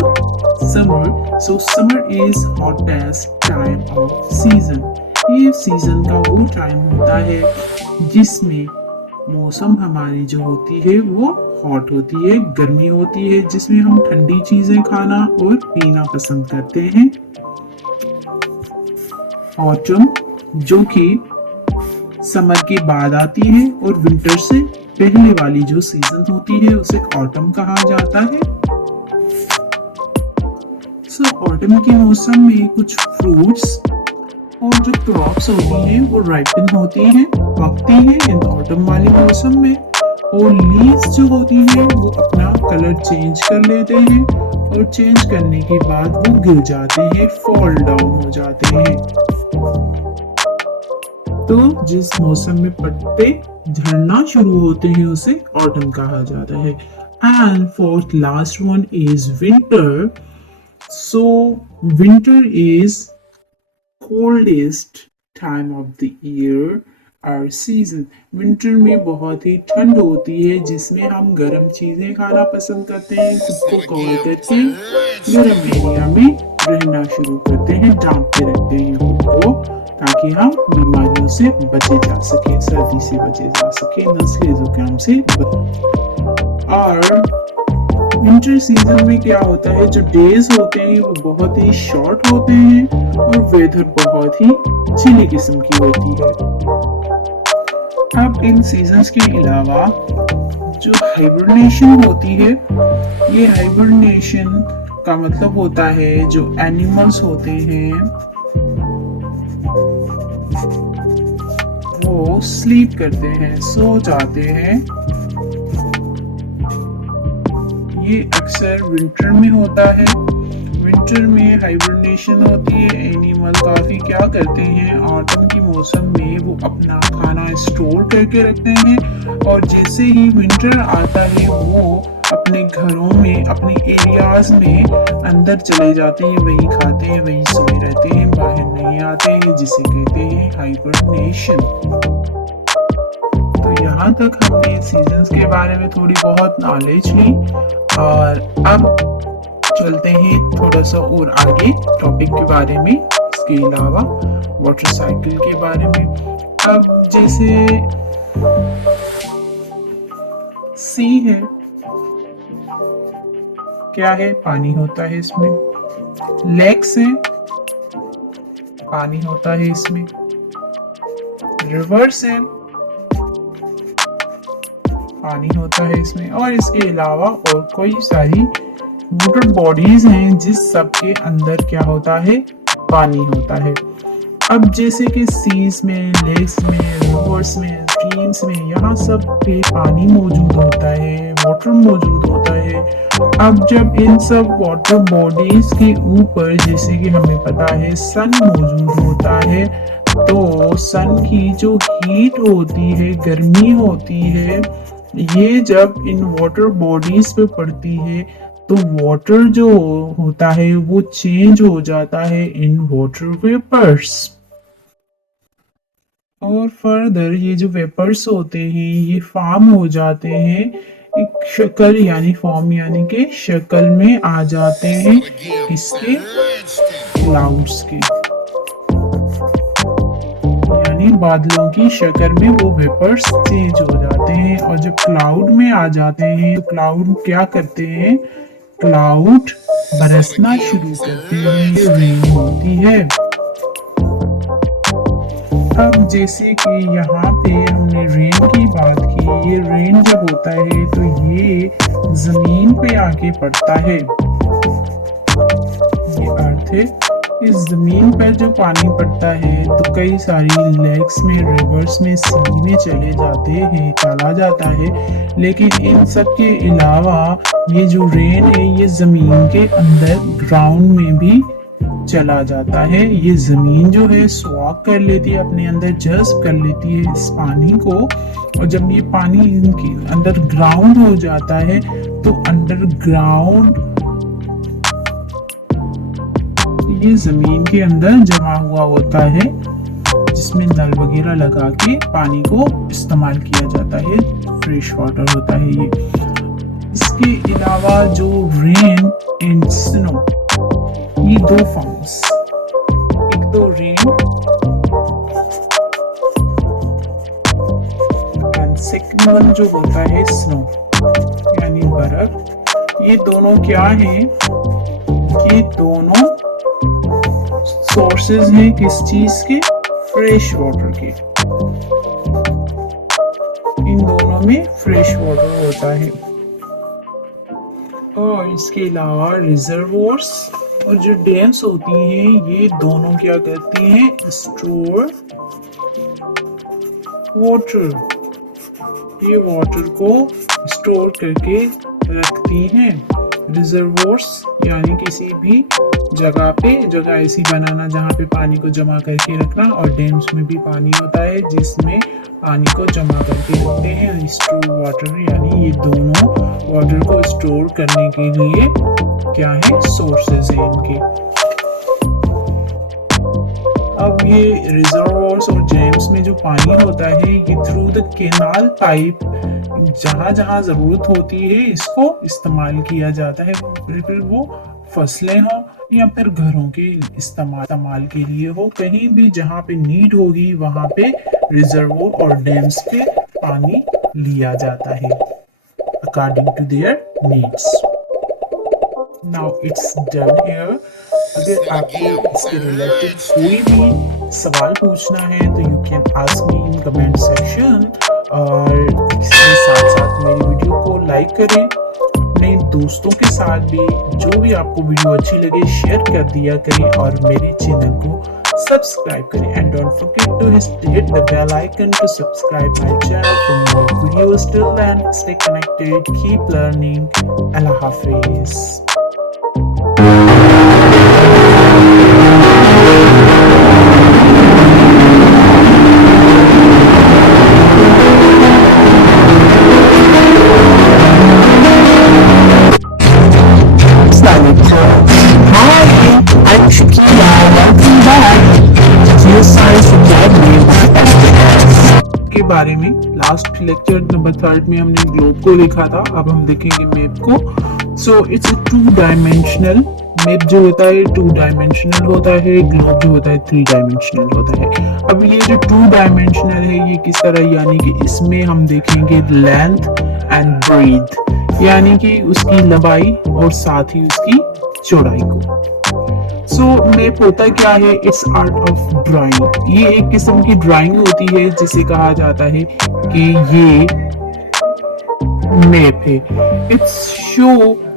summer, so summer is hottest time of season. ये सीजन का वो टाइम होता है जिसमें मौसम हमारी जो होती है वो हॉट होती है, गर्मी होती है, जिसमें हम ठंडी चीजें खाना और पीना पसंद करते हैं। ऑटम जो कि समर के बाद आती है, और विंटर से पहले वाली जो सीजन होती है उसे ऑटम कहा जाता है। ऑटम के मौसम में कुछ फ्रूट्स और जो क्रॉप्स होती हैं वो राइपन होती हैं, पकती हैं इन ऑटम वाले मौसम में, और लीव्स जो होती हैं वो अपना कलर चेंज कर लेते हैं, और चेंज करने के बाद वो गिर जाते हैं, फॉल डाउन हो जाते हैं। तो जिस मौसम में पत्ते झड़ना शुरू होते हैं उसे ऑटम कहा जाता है। And fourth last one is winter. So winter is coldest time of the year or season। Winter में बहुत ही ठंड होती है जिसमें हम गर्म चीजें खाना पसंद करते हैं, खुद को कवर करके गर्म एरिया में रहना शुरू करते हैं, ढांप के रखते हैं खुद को, ताकि हम बीमारियों से बचे जा सके, सर्दी से बचे जा सके, नजले जुकाम से और विंटर सीजन में क्या होता है, जो डेज होते हैं वो बहुत ही शॉर्ट होते हैं और वेदर बहुत ही चिली किस्म की होती है। अब इन सीजन्स के अलावा जो हाइबरनेशन होती है, ये हाइबरनेशन का मतलब होता है जो एनिमल्स होते हैं वो स्लीप करते हैं, सो जाते हैं। ये अक्सर विंटर में होता है। विंटर में हाइबरनेशन होती है, एनिमल काफी क्या करते हैं, ऑटम के मौसम में वो अपना खाना स्टोर करके रखते हैं, और जैसे ही विंटर आता है वो अपने घरों में, अपने एरियाज में अंदर चले जाते हैं, वही खाते हैं, वही सोए रहते हैं, बाहर नहीं आते हैं, जिसे कहते हैं हाइबरनेशन। तो यहाँ तक हमने सीजन्स के बारे में थोड़ी बहुत नॉलेज ली, और अब चलते हैं थोड़ा सा और आगे टॉपिक के बारे में, इसके अलावा वाटर साइकिल के बारे में। अब जैसे सी है, क्या है, पानी होता है इसमें। लेक्स है, पानी होता है इसमें। रिवर्स है, पानी होता है इसमें, और इसके अलावा और कोई सारी वाटर बॉडीज हैं जिस सब के अंदर क्या होता है, पानी होता है। अब जैसे कि सीज में, लेक्स में, रिवर्स में, स्ट्रीम्स में, यहाँ सब पे पानी मौजूद होता है, वाटर मौजूद होता है। अब जब इन सब वाटर बॉडीज के ऊपर, जैसे कि हमें पता है, सन मौजूद होता है, तो सन की जो हीट होती है, गर्मी होती है, ये जब इन वाटर बॉडीज पे पड़ती है तो वाटर जो होता है वो चेंज हो जाता है इन वाटर वेपर्स। और फर्दर ये जो वेपर्स होते हैं ये फॉर्म हो जाते हैं एक शक्ल यानी फॉर्म यानी के शक्ल में आ जाते हैं किसके, क्लाउड्स के, यानी बादलों की शक्ल में वो वेपर्स चेंज हो जाते हैं। और जब क्लाउड में आ जाते हैं तो क्लाउड क्या करते हैं, क्लाउड बरसना शुरू करते हैं, ये रेन होती है। अब जैसे कि यहाँ पे हमने रेन की बात की, ये रेन जब होता है तो ये जमीन पे आके पड़ता है, ये अर्थ है। इस जमीन पर जो पानी पड़ता है तो कई सारी लेक्स में, रिवर्स में, सी में चला जाता है। लेकिन इन सब के अलावा ये जो रेन है ये जमीन के अंदर ग्राउंड में भी चला जाता है। ये जमीन जो है स्वॉक कर लेती है, अपने अंदर जज्ब कर लेती है इस पानी को, और जब ये पानी इनके अंदर ग्राउंड हो जाता है तो अंडरग्राउंड ये जमीन के अंदर जमा हुआ होता है, जिसमें नल वगैरह लगा के पानी को इस्तेमाल किया जाता है, फ्रेश वाटर होता है ये। इसके अलावा जो रेन एंड स्नो, ये दो फॉर्म्स, एक तो रेन एंड सेकंड वन जो होता है स्नो यानी बर्फ। ये दोनों क्या हैं, ये दोनों सोर्सेज हैं किस चीज के, फ्रेश वाटर के। इन दोनों में फ्रेश वाटर होता है। और इसके अलावा रिजर्वोर्स और जो डैम्स होती हैं ये दोनों क्या करती हैं, स्टोर वाटर, ये वाटर को स्टोर करके रखती हैं। रिजर्वोर्स यानी किसी भी जगह पे, जगह ऐसी बनाना जहाँ पे पानी को जमा करके रखना, और डैम्स में भी पानी होता है जिसमें पानी को जमा करके रखते हैं। स्टोर वाटर यानी ये दोनों वाटर को स्टोर करने के लिए क्या है, सोर्सेज है इनके। अब ये रिजर्वोयर्स और डैम्स में जो पानी होता है ये थ्रू द कैनाल पाइप जहां जहां जरूरत होती है इसको इस्तेमाल किया जाता है, फिर वो फसलें हो या फिर घरों के इस्तेमाल के लिए हो, कहीं भी जहां पे नीड होगी वहां पे रिजर्वोयर और डैम्स पे पानी लिया जाता है according to their needs. Now it's done here. अगर आपको इसके रिलेटेड कोई भी सवाल पूछना है तो you can ask me in comment section, और इसके साथ साथ मेरी वीडियो को लाइक करें, अपने दोस्तों के साथ भी, जो भी आपको वीडियो अच्छी लगे शेयर कर दिया करें, और मेरे चैनल को सब्सक्राइब करें। And don't forget to hit the bell icon to subscribe my channel for more videos. Till then stay connected, keep learning. अल्लाह हाफिज। I'm Shakira, welcome back to Science Academy by SBS. के बारे में last lecture number 3 में हमने globe को देखा था, अब हम देखेंगे मैप को। So it's a 2 dimensional map. जो होता है 2 डायमेंशनल होता है, ग्लोब जो होता है 3 डायमेंशनल होता है। अब ये जो 2 डायमेंशनल है ये किस तरह, यानी कि इसमें हम देखेंगे लेंथ एंड ब्रेथ, यानी कि उसकी लंबाई और साथ ही उसकी चौड़ाई को। सो मैप होता क्या है, इट्स आर्ट ऑफ ड्राइंग। ये एक किस्म की ड्राइंग होती है जिसे कहा जाता है कि ये मैप है। It's show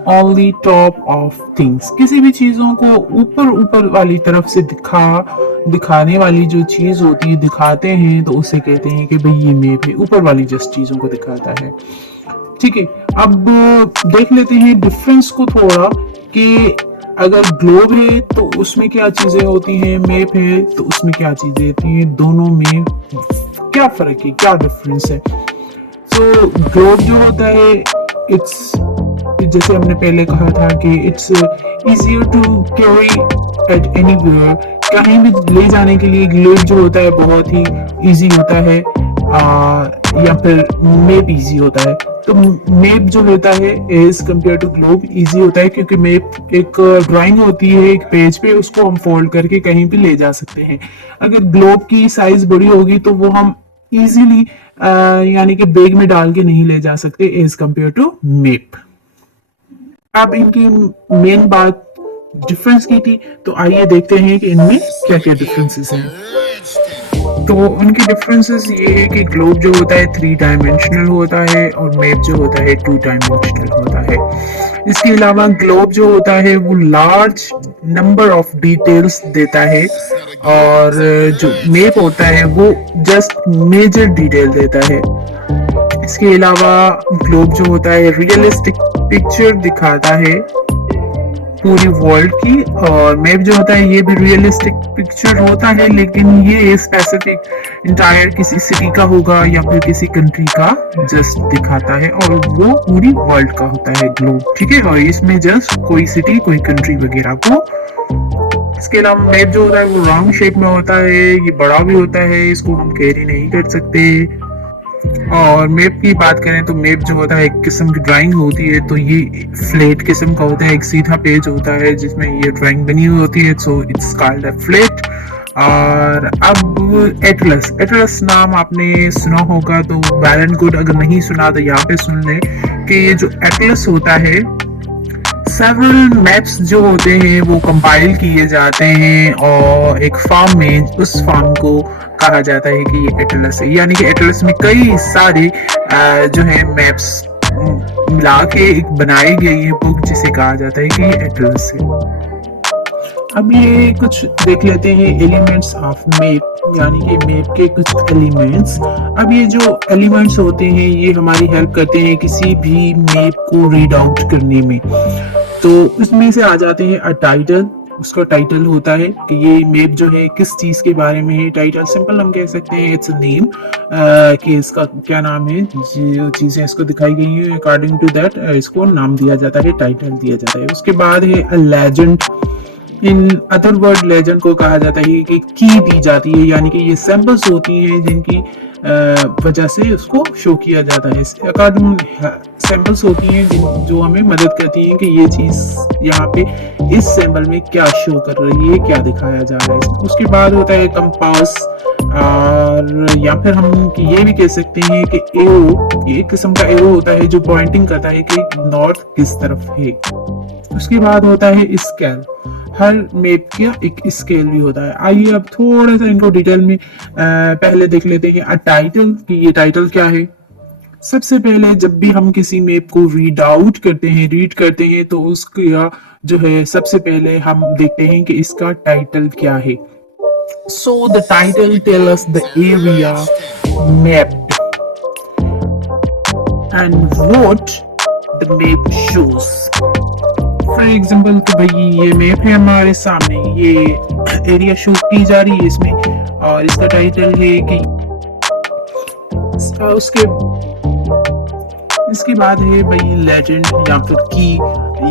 only top of things. किसी भी चीजों को ऊपर वाली तरफ से दिखाने वाली जो चीज होती है, दिखाते हैं तो उसे कहते हैं कि भाई ये मैप है, ऊपर वाली जस्ट चीजों को दिखाता है। ठीक है, अब देख लेते हैं डिफरेंस को थोड़ा, कि अगर ग्लोब है तो उसमें क्या चीजें होती हैं, मैप है तो उसमें क्या चीजें होती हैं, दोनों में क्या फर्क है, क्या डिफरेंस है। तो ग्लोब जो होता है इट्स, जैसे हमने पहले कहा था कि it's easier to carry at anywhere, कहीं भी ले जाने के लिए ग्लोब जो होता है बहुत ही इजी होता है, या फिर मैप इजी होता है। तो मैप जो होता है as compare to globe easy होता है, क्योंकि मैप एक ड्राइंग होती है एक पेज पे, उसको हम फोल्ड करके कहीं भी ले जा सकते हैं। अगर ग्लोब की साइज बड़ी होगी तो वो हम इजीली यानी कि बैग में डाल के नहीं ले जा सकते एज कम्पेयर टू मैप। अब इनकी मेन बात डिफरेंस की थी, तो आइए देखते हैं कि इनमें क्या क्या डिफरेंसेस हैं। तो उनके डिफरेंसेस ये है कि ग्लोब जो होता है 3 डायमेंशनल होता है और मैप जो होता है 2 डायमेंशनल होता है। इसके अलावा ग्लोब जो होता है वो लार्ज नंबर ऑफ डिटेल्स देता है, और जो मैप होता है वो जस्ट मेजर डिटेल देता है। इसके अलावा ग्लोब जो होता है रियलिस्टिक पिक्चर दिखाता है पूरी वर्ल्ड की, और मैप जो होता है ये भी रियलिस्टिक पिक्चर होता है, लेकिन ये स्पेसिफिक इंटायर किसी सिटी का होगा या फिर किसी कंट्री का जस्ट दिखाता है, और वो पूरी वर्ल्ड का होता है ग्लोब। ठीक है, और इसमें जस्ट कोई सिटी कोई कंट्री वगैरह को। इसके अलावा मैप जो होता है वो राउंड शेप में होता है, ये बड़ा भी होता है, इसको हम कैरी नहीं कर सकते। और मैप की बात करें तो मैप जो होता है एक किस्म की ड्राइंग होती है, तो ये फ्लैट किस्म का होता है, एक सीधा पेज होता है जिसमें ये ड्राइंग बनी हुई होती है, so it's called a flat. और अब एटलस नाम आपने सुना होगा, तो वेल एंड गुड, अगर नहीं सुना तो यहाँ पे सुन ले कि ये जो एटलस होता है सेवरल मैप्स जो होते हैं वो कंपाइल किए जाते हैं और एक फार्म में उस फार्म को कहा जाता है कि ये एटलस है, यानी कि एटलस में कई सारे जो है मैप्स मिला के एक बनाई गई है बुक जिसे कहा जाता है कि ये एटलस है। अब ये कुछ देख लेते हैं एलिमेंट्स ऑफ मैप, यानी कि मैप के कुछ एलिमेंट्स। अब ये जो एलिमेंट्स होते हैं ये हमारी हेल्प करते हैं किसी भी मैप को रीड आउट करने में। तो उसमें से आ जाते हैं अ टाइटल, उसका टाइटल होता है कि ये मैप जो है किस चीज के बारे में है। टाइटल सिंपल हम कह सकते हैं इट्स नेम, कि इसका क्या नाम है, जो चीजें इसको दिखाई गई हैं अकॉर्डिंग टू दैट इसको नाम दिया जाता है, टाइटल दिया जाता है। उसके बाद है a legend, in other word legend को कहा जाता है कि की दी जाती है, यानी कि ये सैंपल्स होती हैं जिनकी वजह से उसको शो किया जाता है। अकॉर्डिंग सैंपल्स होती हैं जो हमें मदद करती हैं कि ये चीज यहाँ पे इस सैंपल में क्या शो कर रही है, क्या दिखाया जा रहा है इसमें। उसके बाद होता है कंपास, और या फिर हम ये भी कह सकते हैं कि एरो, एक किस्म का एरो होता है जो पॉइंटिंग करता है कि नॉर्थ किस तरफ है। उसके बाद होता है स्केल, हर मैप का एक स्केल भी होता है। आइए अब थोड़ा सा इनको डिटेल में पहले देख लेते हैं। टाइटल, कि ये टाइटल क्या है। सबसे पहले जब भी हम किसी मैप को रीड करते हैं तो उसका जो है सबसे पहले हम देखते हैं कि इसका टाइटल क्या है। So the title tell us the area mapped and what the map shows. For example तो भाई ये मैप है हमारे सामने, ये एरिया शो की जा रही है इसमें, और इसका टाइटल है कि इसके बाद है भाई लेजेंड या फिर की,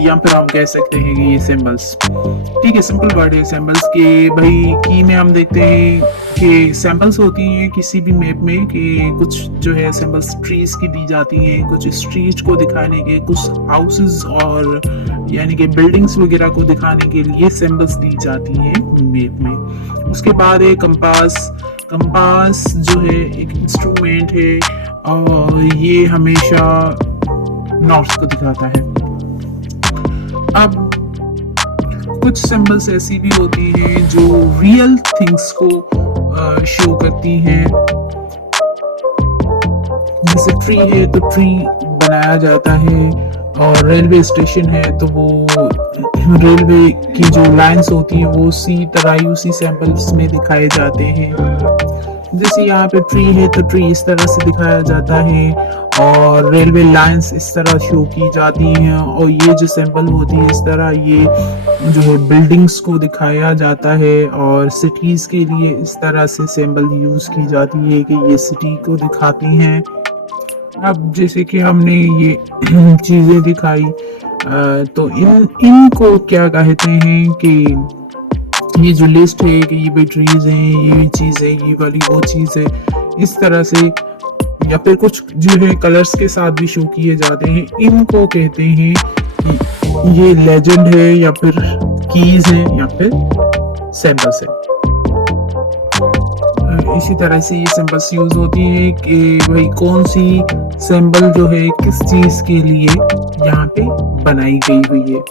या फिर हम कह सकते हैं कि ये सिंबल्स। ठीक है, सिंपल वर्ड है सिंबल्स के। भाई की में हम देखते हैं कि सैंपल्स होती हैं किसी भी मैप में, कि कुछ जो है सैंपल्स ट्रीज की दी जाती हैं, कुछ स्ट्रीट को दिखाने के, कुछ हाउसेस और यानी कि बिल्डिंग्स वगैरह को दिखाने के लिए सैंपल्स दी जाती हैं मैप में। उसके बाद है कंपास। कंपास जो है एक इंस्ट्रूमेंट है और ये हमेशा नॉर्थ को दिखाता है। अब कुछ सिंबल्स ऐसी भी होती हैं जो रियल थिंग्स को शो करती हैं, जैसे ट्री है तो ट्री बनाया जाता है, और रेलवे स्टेशन है तो वो रेलवे की जो लाइंस होती हैं वो उसी तरह उसी सैंपल्स में दिखाए जाते हैं। जैसे यहाँ पे ट्री है तो ट्री इस तरह से दिखाया जाता है, और रेलवे लाइंस इस तरह शो की जाती हैं, और ये जो सैंपल होती है इस तरह ये जो है बिल्डिंग्स को दिखाया जाता है, और सिटीज के लिए इस तरह से सैंपल यूज की जाती है कि ये सिटी को दिखाती हैं। अब जैसे कि हमने ये चीजें दिखाई, तो इनको क्या कहते हैं कि ये जो लिस्ट है कि ये भी ट्रीज हैं, ये चीज है, ये वाली वो चीज है, इस तरह से, या फिर कुछ जो है कलर्स के साथ भी शो किए जाते हैं, इनको कहते हैं कि ये लेजेंड है या फिर कीज है या फिर सैंपल्स है। इसी तरह से ये सैंपल्स यूज होती है कि भाई कौन सी सैंपल जो है किस चीज के लिए यहाँ पे बनाई गई हुई है,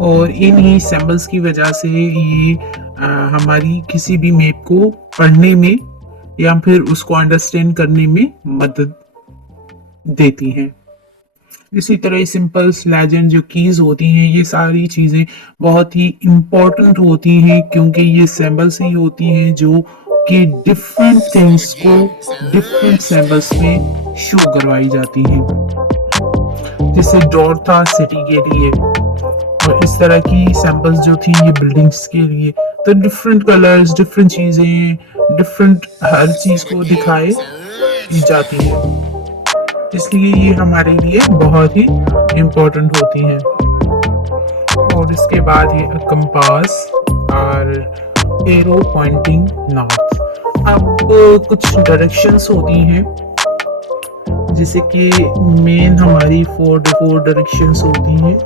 और इन ही सैंपल्स की वजह से ये हमारी किसी भी मैप को पढ़ने में या फिर उसको अंडरस्टैंड करने में मदद देती हैं। इसी तरह सिंपल्स, लेजेंड, जो कीज होती हैं, ये सारी चीजें बहुत ही इम्पोर्टेंट होती हैं, क्योंकि ये सैंपल्स ही होती हैं जो कि डिफरेंट थिंग्स को डिफरेंट सैंपल्स में शो करवाई जाती हैं। जैसे डॉट था सिटी के लिए, और इस तरह की सैंपल्स जो थी ये बिल्डिंग्स के लिए। तो डिफरेंट कलर्स, डिफरेंट चीजें, डिफरेंट हर चीज को दिखाई जाती है, इसलिए ये हमारे लिए बहुत ही इम्पोर्टेंट होती हैं। और इसके बाद ये कंपास और एरो पॉइंटिंग नॉर्थ। अब कुछ डायरेक्शंस होती हैं, जैसे कि मेन हमारी फोर डायरेक्शंस होती हैं।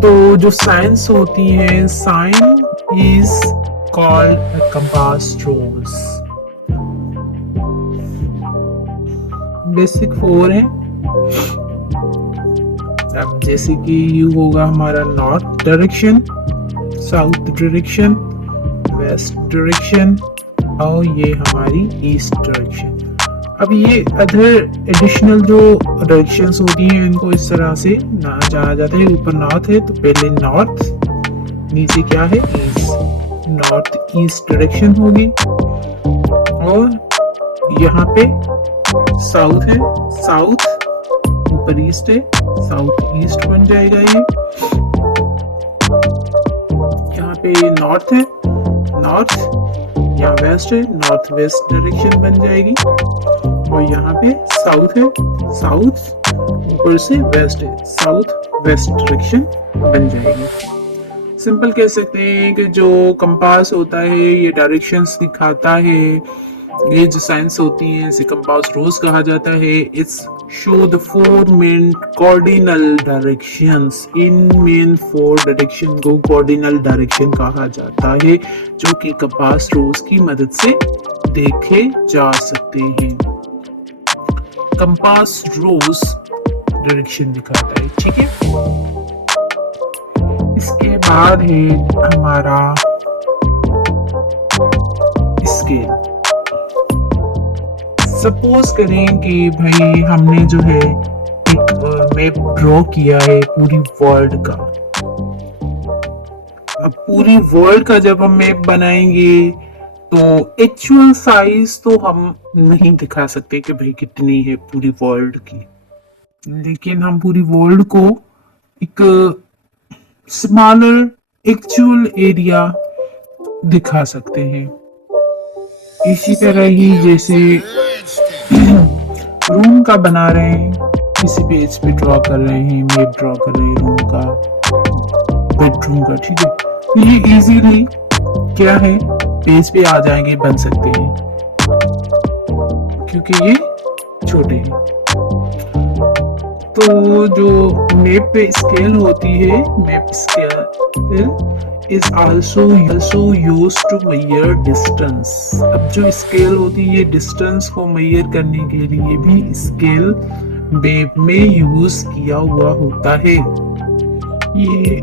तो जो साइंस होती है, sign is called compass rules. Basic 4 है। अब जैसे कि यू होगा हमारा north direction, south direction, west direction और ये हमारी ईस्ट डायरेक्शन। अब ये अदर एडिशनल जो डायरेक्शंस होती हैं इनको इस तरह से ना जाना जाता है। ऊपर नॉर्थ है तो पहले नॉर्थ, नीचे क्या है ईस्ट, नॉर्थ ईस्ट डायरेक्शन होगी। और यहाँ पे साउथ है, साउथ ऊपर ईस्ट है, साउथ ईस्ट बन जाएगा ये। यहाँ पे नॉर्थ है, नॉर्थ, यहाँ वेस्ट है, नॉर्थ वेस्ट डायरेक्शन बन जाएगी। और यहाँ पे साउथ है, साउथ ऊपर से वेस्ट है, साउथ वेस्ट डायरेक्शन बन जाएगी। सिंपल कह सकते हैं कि जो कंपास होता है ये डायरेक्शंस दिखाता है। ये जो साइंस होती है इसे कंपास रोज कहा जाता है। It's show the 4 main cardinal directions. In main 4 direction को कॉर्डिनल डायरेक्शन कहा जाता है, जो कि कंपास रोज की मदद से देखे जा सकते हैं। कंपास रोज डायरेक्शन दिखाता है, ठीक है। इसके बाद है हमारा स्केल। सपोज करें कि भाई हमने जो है एक मैप ड्रॉ किया है पूरी वर्ल्ड का। अब पूरी वर्ल्ड का जब हम मैप बनाएंगे तो एक्चुअल साइज तो हम नहीं दिखा सकते कि भाई कितनी है पूरी वर्ल्ड की, लेकिन हम पूरी वर्ल्ड को एक स्मॉलर एक्चुअल एरिया दिखा सकते हैं। इसी तरह ही जैसे रूम का बना रहे हैं, किसी पेज पे ड्रॉ कर रहे हैं, मैप ड्रॉ कर रहे हैं रूम का, बेडरूम का, ठीक है। तो ये इजीली क्या है पेज पे आ जाएंगे, बन सकते हैं क्योंकि ये छोटे हैं। तो जो मैप पे स्केल होती है, map scale is also used to measure distance। अब जो स्केल होती है डिस्टेंस को मेजर करने के लिए भी स्केल मैप में यूज किया हुआ होता है। ये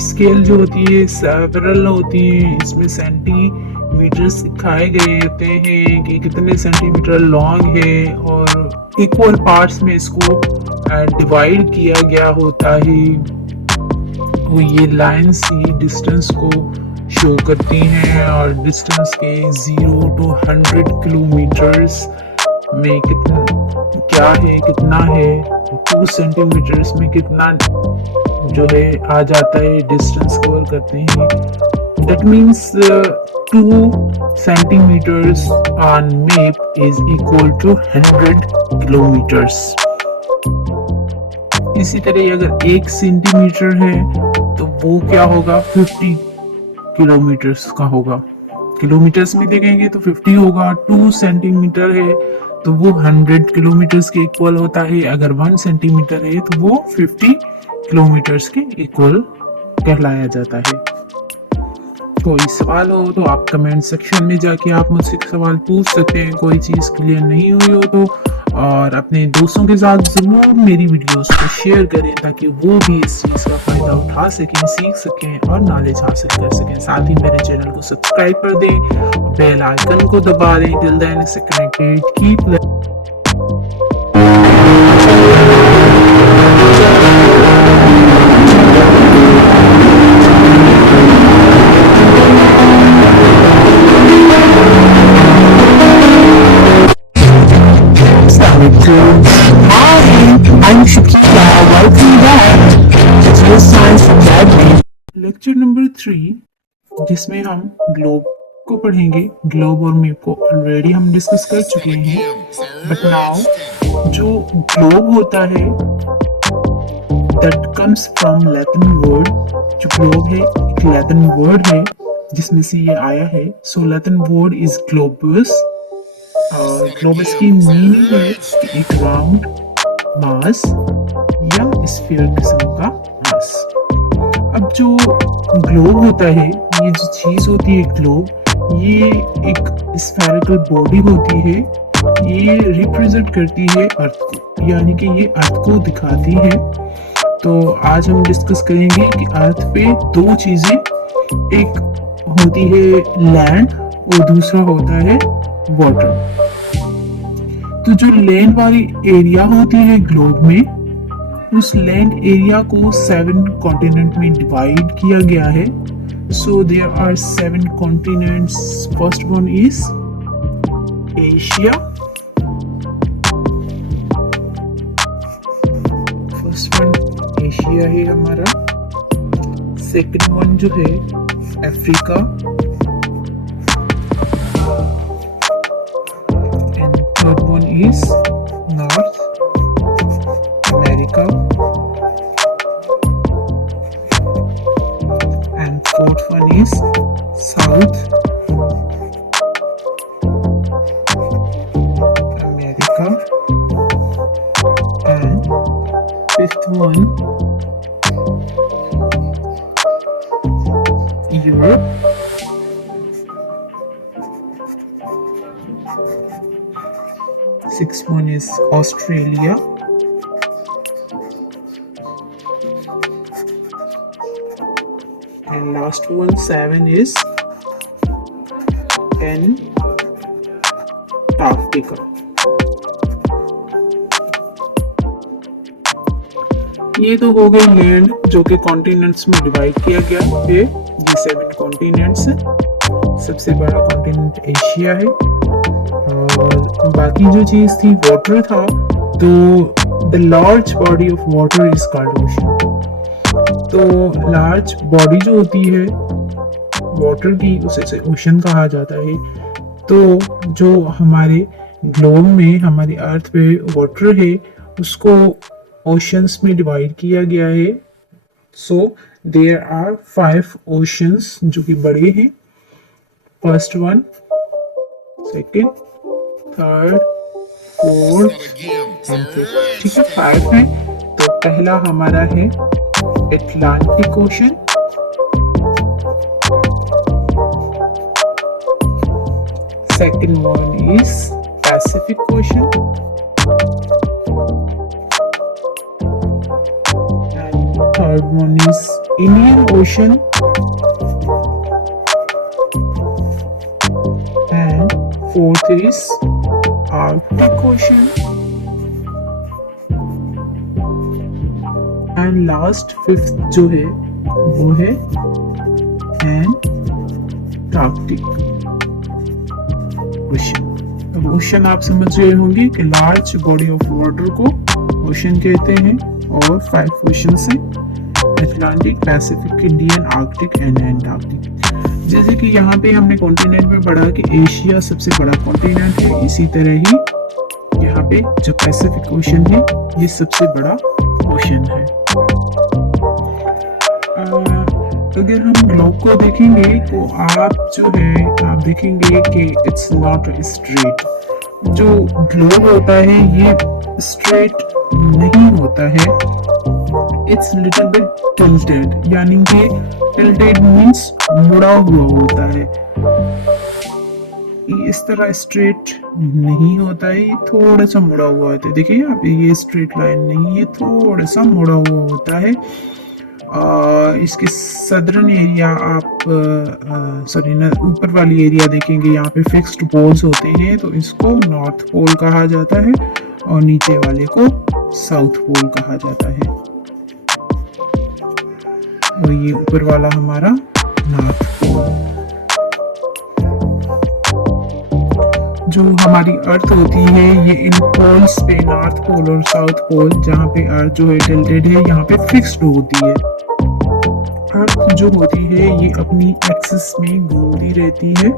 स्केल जो होती है सेवरल होती है, इसमें सेंटीमीटर्स दिखाए गए होते हैं कि कितने सेंटीमीटर लॉन्ग है और इक्वल पार्ट्स में इसको डिवाइड किया गया होता है। वो ये लाइंस ये डिस्टेंस को शो करती हैं और डिस्टेंस के 0 to 100 किलोमीटर्स में कितना क्या है, कितना है, 2 सेंटीमीटर्स में कितना जो है आ जाता है, डिस्टेंस कवर करते हैं। That means 2 centimetres on map is equal to 100 kilometres. इसी तरह अगर 1 सेंटीमीटर है तो वो क्या होगा 50 किलोमीटर्स का होगा। किलोमीटर्स में देखेंगे तो 50 होगा। 2 सेंटीमीटर है तो वो 100 किलोमीटर्स के इक्वल होता है। अगर 1 सेंटीमीटर है तो वो 50 किलोमीटर्स के इक्वल कहलाया जाता है। कोई सवाल हो तो आप कमेंट सेक्शन में जाके आप मुझसे सवाल पूछ सकते हैं, कोई चीज़ क्लियर नहीं हुई हो तो। और अपने दोस्तों के साथ ज़रूर मेरी वीडियोस को शेयर करें ताकि वो भी इस चीज़ का फ़ायदा उठा सकें, सीख सकें और नॉलेज हासिल कर सकें। साथ ही मेरे चैनल को सब्सक्राइब कर दें, बेल आइकन को दबा दें। Till then stay connected, keep I'm Shakira, welcome back to your Science Academy। Lecture number 3 जिसमें हम ग्लोब को पढ़ेंगे। ग्लोब और मैप को ऑलरेडी हम डिस्कस कर चुके हैं, बट नाउ जो ग्लोब होता है that comes from Latin word. जो ग्लोब है एक लैटिन वर्ड है जिसमें से ये आया है। So Latin word is globus. Globus की मीनिंग है कि एक राउंड मास या स्फीयर किस्म का मास। अब जो ग्लोब होता है, ये जो चीज होती है ग्लोब, ये एक स्फेरिकल बॉडी होती है। ये रिप्रेजेंट करती है अर्थ को, यानी कि ये अर्थ को दिखाती है। तो आज हम डिस्कस करेंगे कि अर्थ पे दो चीजें, एक होती है लैंड और दूसरा होता है वाटर। तो जो लैंड वाली एरिया होती है ग्लोब में, उस लैंड एरिया को 7 कॉन्टिनेंट में डिवाइड किया गया है। So there are 7 continents. First one is Asia, first one Asia है हमारा। सेकंड वन जो है Africa, and third one is North America, and fourth one is South America, and fifth one Europe, sixth one is Australia, and last one 7 is Antarctica. ये तो हो गई land जो कि कॉन्टिनेंट्स में डिवाइड किया गया है। ये 7 कॉन्टिनेंट्स हैं। सबसे बड़ा कॉन्टिनेंट एशिया है और बाकी जो चीज थी वाटर था, तो the large body of water is called ocean. तो लार्ज बॉडी जो होती है वाटर की, उसे ओशन कहा जाता है। तो जो हमारे ग्लोब में, हमारी अर्थ पे वाटर है, उसको ओशंस में डिवाइड किया गया है। सो देयर आर 5 ओशंस जो कि बड़े हैं। First one, second, third, fourth and fifth. ठीक है, 5 है। तो पहला हमारा है Atlantic Ocean, second one is Pacific Ocean, and third one is Indian Ocean, and fourth is Arctic Ocean, and last 5th जो है वो है एंटार्क्टिक ओशन। अब ओशन आप समझ गए होंगे कि लार्ज बॉडी ऑफ वाटर को ओशन कहते हैं, और 5 ओशन है, Atlantic, Pacific, Indian, Arctic and Antarctic. जैसे कि यहाँ पे हमने कॉन्टिनेंट में पढ़ा कि एशिया सबसे बड़ा कॉन्टिनेंट है, इसी तरह ही यहाँ पे जो पैसिफिक ओशन है ये सबसे बड़ा ओशन है। अगर हम ग्लोब को देखेंगे तो आप जो है आप देखेंगे कि इट्स नॉट स्ट्रेट। जो ग्लोब होता है ये स्ट्रेट नहीं होता है, इट्स लिटिल बिट टिल्टेड, यानी कि टिल्टेड मींस मुड़ा हुआ होता है। ये इस तरह स्ट्रेट नहीं होता है, ये थोड़ा सा मुड़ा हुआ होता है। देखिए यहाँ पे ये स्ट्रेट लाइन नहीं है, थोड़ा सा मुड़ा हुआ होता है। इसके सदर्न एरिया आप सॉरी ना ऊपर वाली एरिया देखेंगे, यहाँ पे फिक्स्ड पोल्स होते हैं, तो इसको नॉर्थ पोल कहा जाता है, और नीचे वाले को साउथ पोल कहा जाता है। और ये ऊपर वाला हमारा नॉर्थ पोल। जो हमारी अर्थ होती है ये इन पोल्स पे, नॉर्थ पोल और साउथ पोल, जहाँ पे अर्थ जो है टिल्टेड है, यहाँ पे फिक्स्ड होती है। अर्थ जो होती है ये अपनी एक्सिस में घूमती रहती है।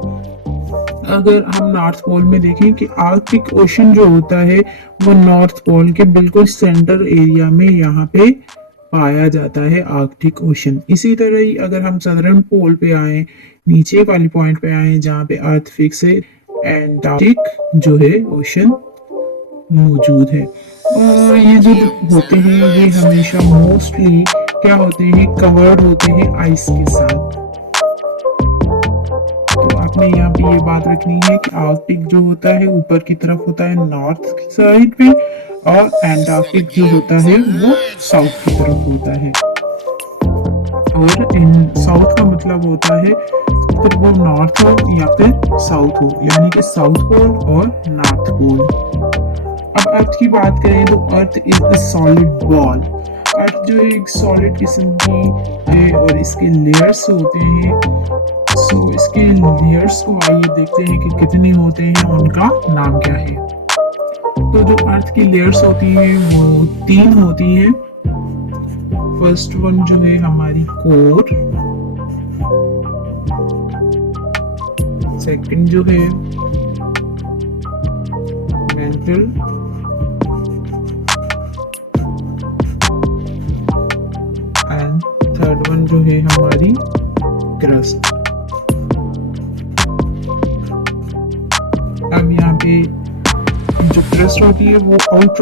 अगर हम नॉर्थ पोल में देखें कि आर्कटिक ओशन जो होता है वो नॉर्थ पोल के बिल्कुल सेंटर एरिया में यहाँ पे पाया जाता है, आर्कटिक ओशन। इसी तरह ही अगर हम सदर्न पोल पे आए, नीचे वाली पॉइंट पे आए जहाँ पे अर्थ फिक्स है, एंटार्क्टिक जो है ओशन मौजूद है। और ये जो होते हैं ये हमेशा मोस्टली क्या होते हैं, कवर्ड होते हैं आइस के साथ। तो आपने यहाँ पे ये बात रखनी है कि आर्कटिक जो होता है ऊपर की तरफ होता है नॉर्थ साइड पे, और एंटार्क्टिक जो होता है वो साउथ की तरफ होता है। और इन साउथ का मतलब होता है फिर वो नॉर्थ हो या फिर साउथ हो, यानी कि साउथ पोल और नॉर्थ पोल। अब अर्थ की बात करें तो earth is a solid ball. Earth जो एक सॉलिड किस्म की है और इसके लेयर्स होते हैं। सो इसके लेयर्स को आइए देखते हैं कि कितने होते हैं, उनका नाम क्या है। तो जो अर्थ की लेयर्स होती है वो 3 होती है। फर्स्ट वन जो है हमारी कोर, सेकंड जो है मेंटल, एंड थर्ड वन जो है हमारी क्रस्ट। अब यहाँ पे जो क्रस्ट होती है वो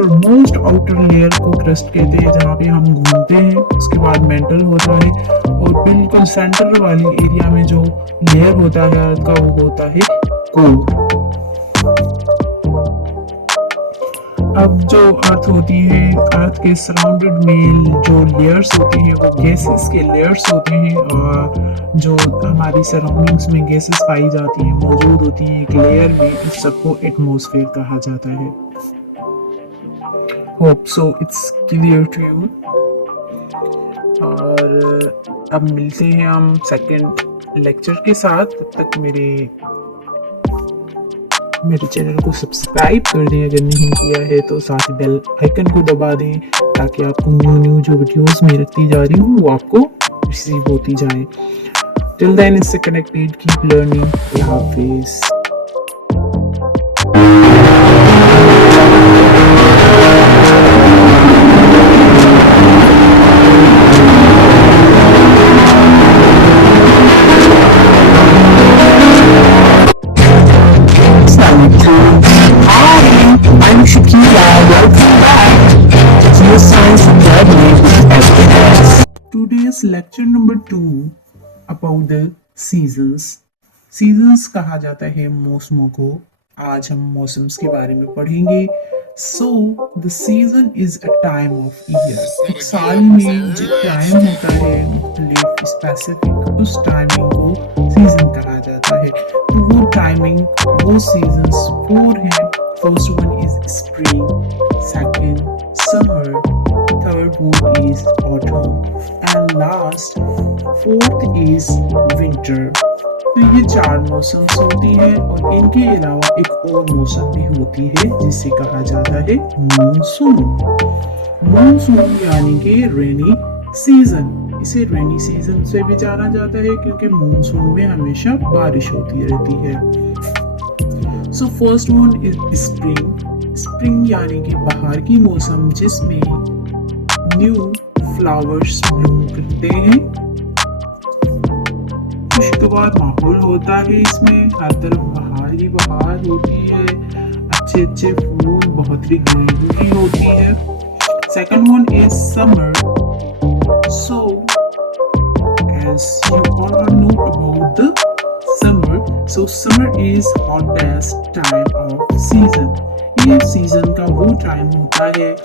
मोस्ट आउटर लेयर को क्रस्ट कहते हैं, जहाँ पे हम घूमते हैं। उसके बाद मेंटल होता है और बिल्कुल सेंटर वाली एरिया में जो लेयर होता है अर्थ का वो होता है कोर। अब जो अर्थ होती है, अर्थ के सराउंडेड में जो लेयर्स होती हैं वो गैसेस के लेयर्स होते हैं, और जो हमारी सराउंडिंग्स में गैसेस पाई जाती हैं मौजूद होती हैं एक लेयर में, इस सबको एटमॉस्फेयर कहा जाता है। Hope so it's clear to you. और अब मिलते हैं हम सेकंड लेक्चर के साथ। तब तक मेरे चैनल को सब्सक्राइब कर दें अगर नहीं किया है तो, साथ ही बेल आइकन को दबा दें ताकि आपको न्यू जो वीडियोस मैं रखती जा रही हूँ वो आपको रिसीव होती जाए। Till then stay connected, keep learning. अल्लाह हाफिज़। I'm Shakira, welcome back to Geoscience Academy with SBS. Today's lecture number 2 about the seasons. Seasons कहा जाता है मौसमों को। आज हम मौसम्स के बारे में पढ़ेंगे। So the season is a time of year. एक साल में जो टाइम होता है मुख्तलिफ स्पेसिफिक, उस टाइमिंग को सीजन कहा जाता है। तो वो टाइमिंग, वो सीजन्स 4 हैं। First one is spring, second summer, third one is autumn, and last fourth is winter. तो ये 4 मौसम होती हैं और इनके अलावा एक और मौसम भी होती है जिसे कहा जाता है मानसून। मानसून यानी कि रेनी सीजन। इसे रेनी सीजन से भी जाना जाता है क्योंकि मानसून में हमेशा बारिश होती रहती है। So first one is spring. Spring यानी कि बाहर की मौसम जिसमें न्यू फ्लावर्स ब्लूम करते हैं। खुशगवार माहौल होता है, इसमें हर तरफ बहार ही बहार होती है, अच्छे अच्छे फूल, बहुत ही ग्रीनरी होती है। Second one is summer. So as you all know about the summer, so summer is hottest time of season. ये सीजन का वो टाइम होता है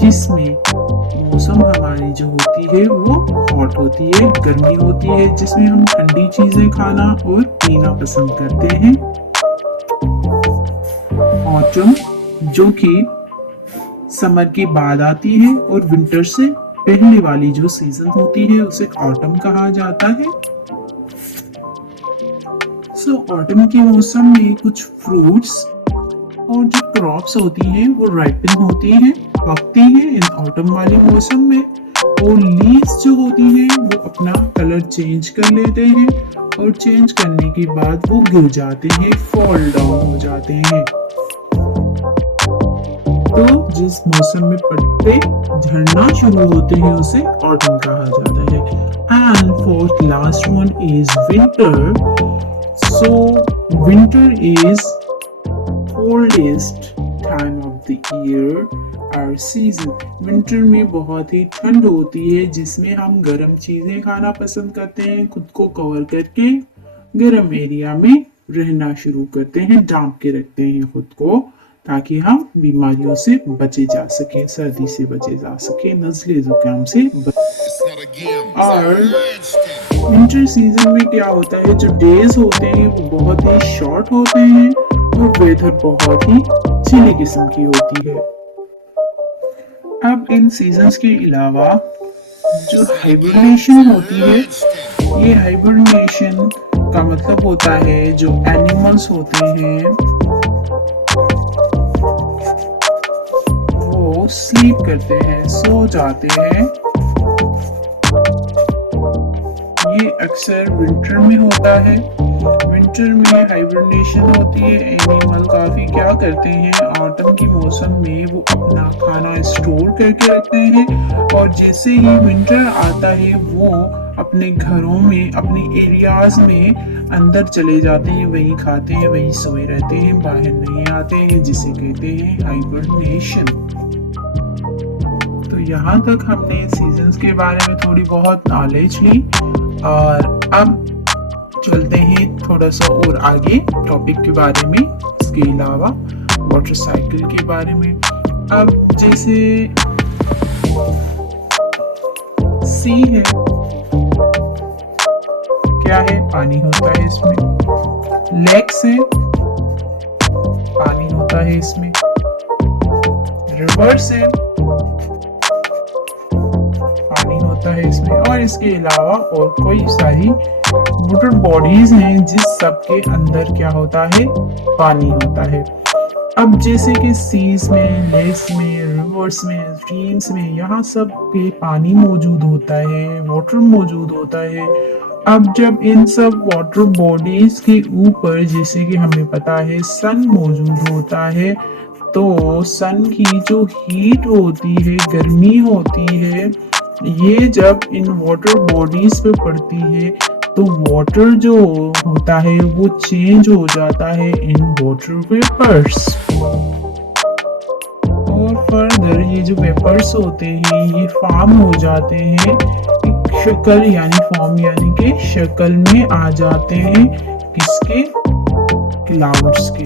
जिसमें मौसम हमारी जो होती है वो हॉट होती है, गर्मी होती है, जिसमें हम ठंडी चीजें खाना और पीना पसंद करते हैं। ऑटम जो कि समर के बाद आती है और विंटर से पहले वाली जो सीजन होती है उसे ऑटम कहा जाता है। सो ऑटम के मौसम में कुछ फ्रूट्स और जो क्रॉप्स होती हैं वो राइपन होती हैं, पकती हैं इन ऑटम वाले मौसम में, और लीव्स जो होती हैं वो अपना कलर चेंज कर लेते हैं और चेंज करने के बाद वो गिर जाते हैं, फॉल डाउन हो जाते हैं। तो जिस मौसम में पत्ते झड़ना शुरू होते हैं उसे ऑटम कहा जाता है। And fourth last one is winter. So winter is coldest time of the year or season. Winter में बहुत ही ठंड होती है जिसमें हम गर्म चीजें खाना पसंद करते हैं, खुद को कवर करके गर्म एरिया में रहना शुरू करते हैं, ढांप के रखते हैं खुद को ताकि हम बीमारियों से बचे जा सके, सर्दी से बचे जा सके, नज़ले जुकाम से It's not a game, it's a और rich thing. विंटर सीजन में क्या होता है, जो डेज होते हैं वो बहुत ही शॉर्ट होते हैं और वेदर बहुत ही चिली किस्म की होती है। अब इन सीजन्स के अलावा जो हाइबरनेशन होती है, ये हाइबरनेशन का मतलब होता है जो एनिमल्स होते हैं वो स्लीप करते हैं, सो जाते हैं। ये अक्सर विंटर में होता है। विंटर में हाइबरनेशन होती है। एनिमल काफी क्या करते हैं, ऑटम की मौसम में वो अपना खाना स्टोर करके रखते हैं और जैसे ही विंटर आता है वो अपने घरों में, अपने एरियाज में अंदर चले जाते हैं, वहीं खाते हैं, वहीं सोए रहते हैं, बाहर नहीं आते हैं, जिसे कहते हैं हाइबरनेशन। तो यहाँ तक हमने सीजन्स के बारे में थोड़ी बहुत नॉलेज ली और अब चलते हैं थोड़ा सा और आगे टॉपिक के बारे में, इसके अलावा वाटर साइकिल के बारे में। अब जैसे सी है, क्या है, पानी होता है इसमें। लेक्स है, पानी होता है इसमें। रिवर्स है, पानी होता है इसमें। और इसके अलावा और कोई सारी वाटर बॉडीज हैं जिस सब के अंदर क्या होता है, पानी होता है। अब जैसे कि सीज में, लेक्स में, रिवर्स में, स्ट्रीम्स में, यहाँ सब पे पानी मौजूद होता है, वाटर मौजूद होता है। अब जब इन सब वाटर बॉडीज के ऊपर जैसे कि हमें पता है सन मौजूद होता है, तो सन की जो हीट होती है, गर्मी होती है, ये जब इन वाटर बॉडीज पे पड़ती है तो वाटर जो होता है वो चेंज हो जाता है इन वाटर वेपर्स। और फर्दर ये जो वेपर्स होते हैं ये फॉर्म हो जाते हैं एक शक्ल यानी फॉर्म यानी कि शक्ल में आ जाते हैं, किसके, क्लाउड्स के,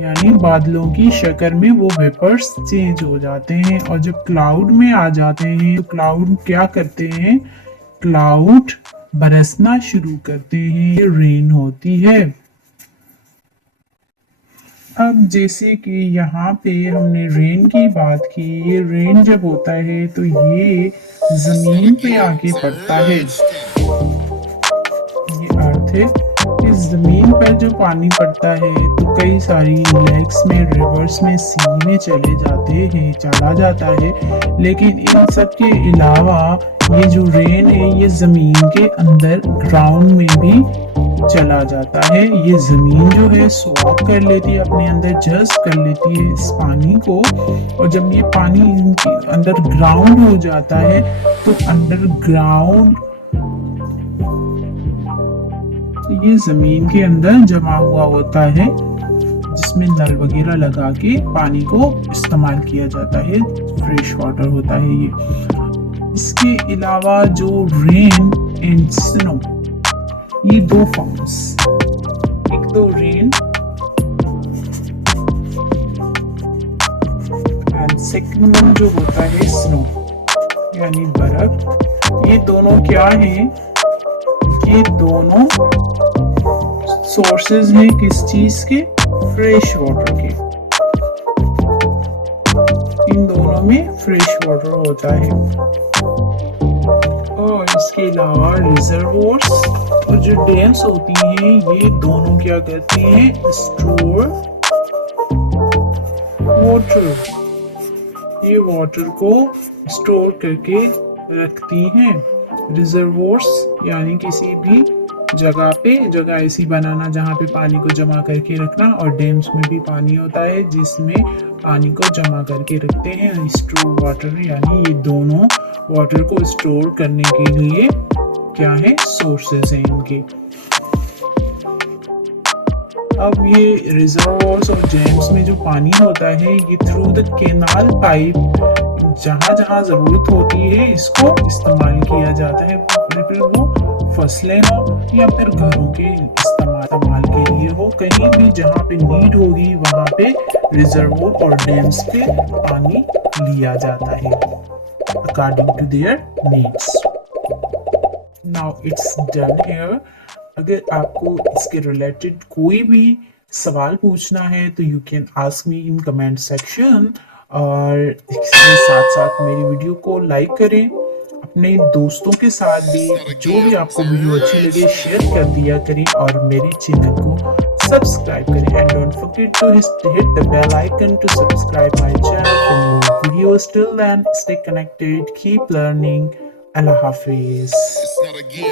यानी बादलों की शक्ल में वो वेपर्स चेंज हो जाते हैं। और जब क्लाउड में आ जाते हैं तो क्लाउड क्या करते हैं, क्लाउड बरसना शुरू करते हैं, ये रेन होती है। अब जैसे कि यहाँ पे हमने रेन की बात की, ये रेन जब होता है तो ये जमीन पे आके पड़ता है, ये अर्थ है। इस जमीन पर जो पानी पड़ता है तो कई सारी लेक्स में, रिवर्स में, सी में चला जाता है। लेकिन इन सब के अलावा ये जो रेन है ये जमीन के अंदर ग्राउंड में भी चला जाता है। ये जमीन जो है स्वॉप कर लेती है, अपने अंदर जज्ब कर लेती है इस पानी को। और जब ये पानी इनके अंदर ग्राउंड हो जाता है तो अंडरग्राउंड ये जमीन के अंदर जमा हुआ होता है, जिसमें नल वगैरह लगा के पानी को इस्तेमाल किया जाता है, फ्रेश वाटर होता है ये। इसके अलावा जो रेन एंड स्नो, ये दो फॉर्म्स, एक तो रेन एंड सेकंड वन जो होता है स्नो यानी बर्फ। ये दोनों क्या हैं, ये दोनों सोर्सेज हैं किस चीज के, फ्रेश वाटर के। इन दोनों में फ्रेश वाटर होता है। और इसके अलावा रिजर्वोर्स और जो डैम्स होती हैं ये दोनों क्या करती हैं, स्टोर वाटर, ये वाटर को स्टोर करके रखती हैं। रिजर्वोर्स यानी किसी भी जगह पे, जगह ऐसी बनाना जहाँ पे पानी को जमा करके रखना, और डैम्स में भी पानी होता है जिसमें पानी को जमा करके रखते हैं, स्टोर वाटर। यानी ये दोनों वाटर को स्टोर करने के लिए क्या है, सोर्सेज हैं इनके। अब ये रिजर्वोर्स और डैम्स में जो पानी होता है ये थ्रू द कैनाल पाइप जहाँ जहाँ जरूरत होती है इसको इस्तेमाल किया जाता है, फिर वो फसलें हो या फिर घरों के इस्तेमाल के लिए हो, कहीं भी जहाँ पे नीड होगी वहाँ पे रिजर्वो और डैम्स पे पानी लिया जाता है according to their needs. Now it's done here. अगर आपको इसके रिलेटेड कोई भी सवाल पूछना है तो you can ask me in comment section, और इसके साथ साथ मेरी वीडियो को लाइक करें, अपने दोस्तों के साथ भी जो भी आपको वीडियो अच्छी लगे शेयर कर दिया करें, और मेरे चैनल को सब्सक्राइब करें। And don't forget to hit the bell icon to subscribe my channel for more videos. Till then stay connected, keep learning. अल्लाह हाफिज। It's not a game.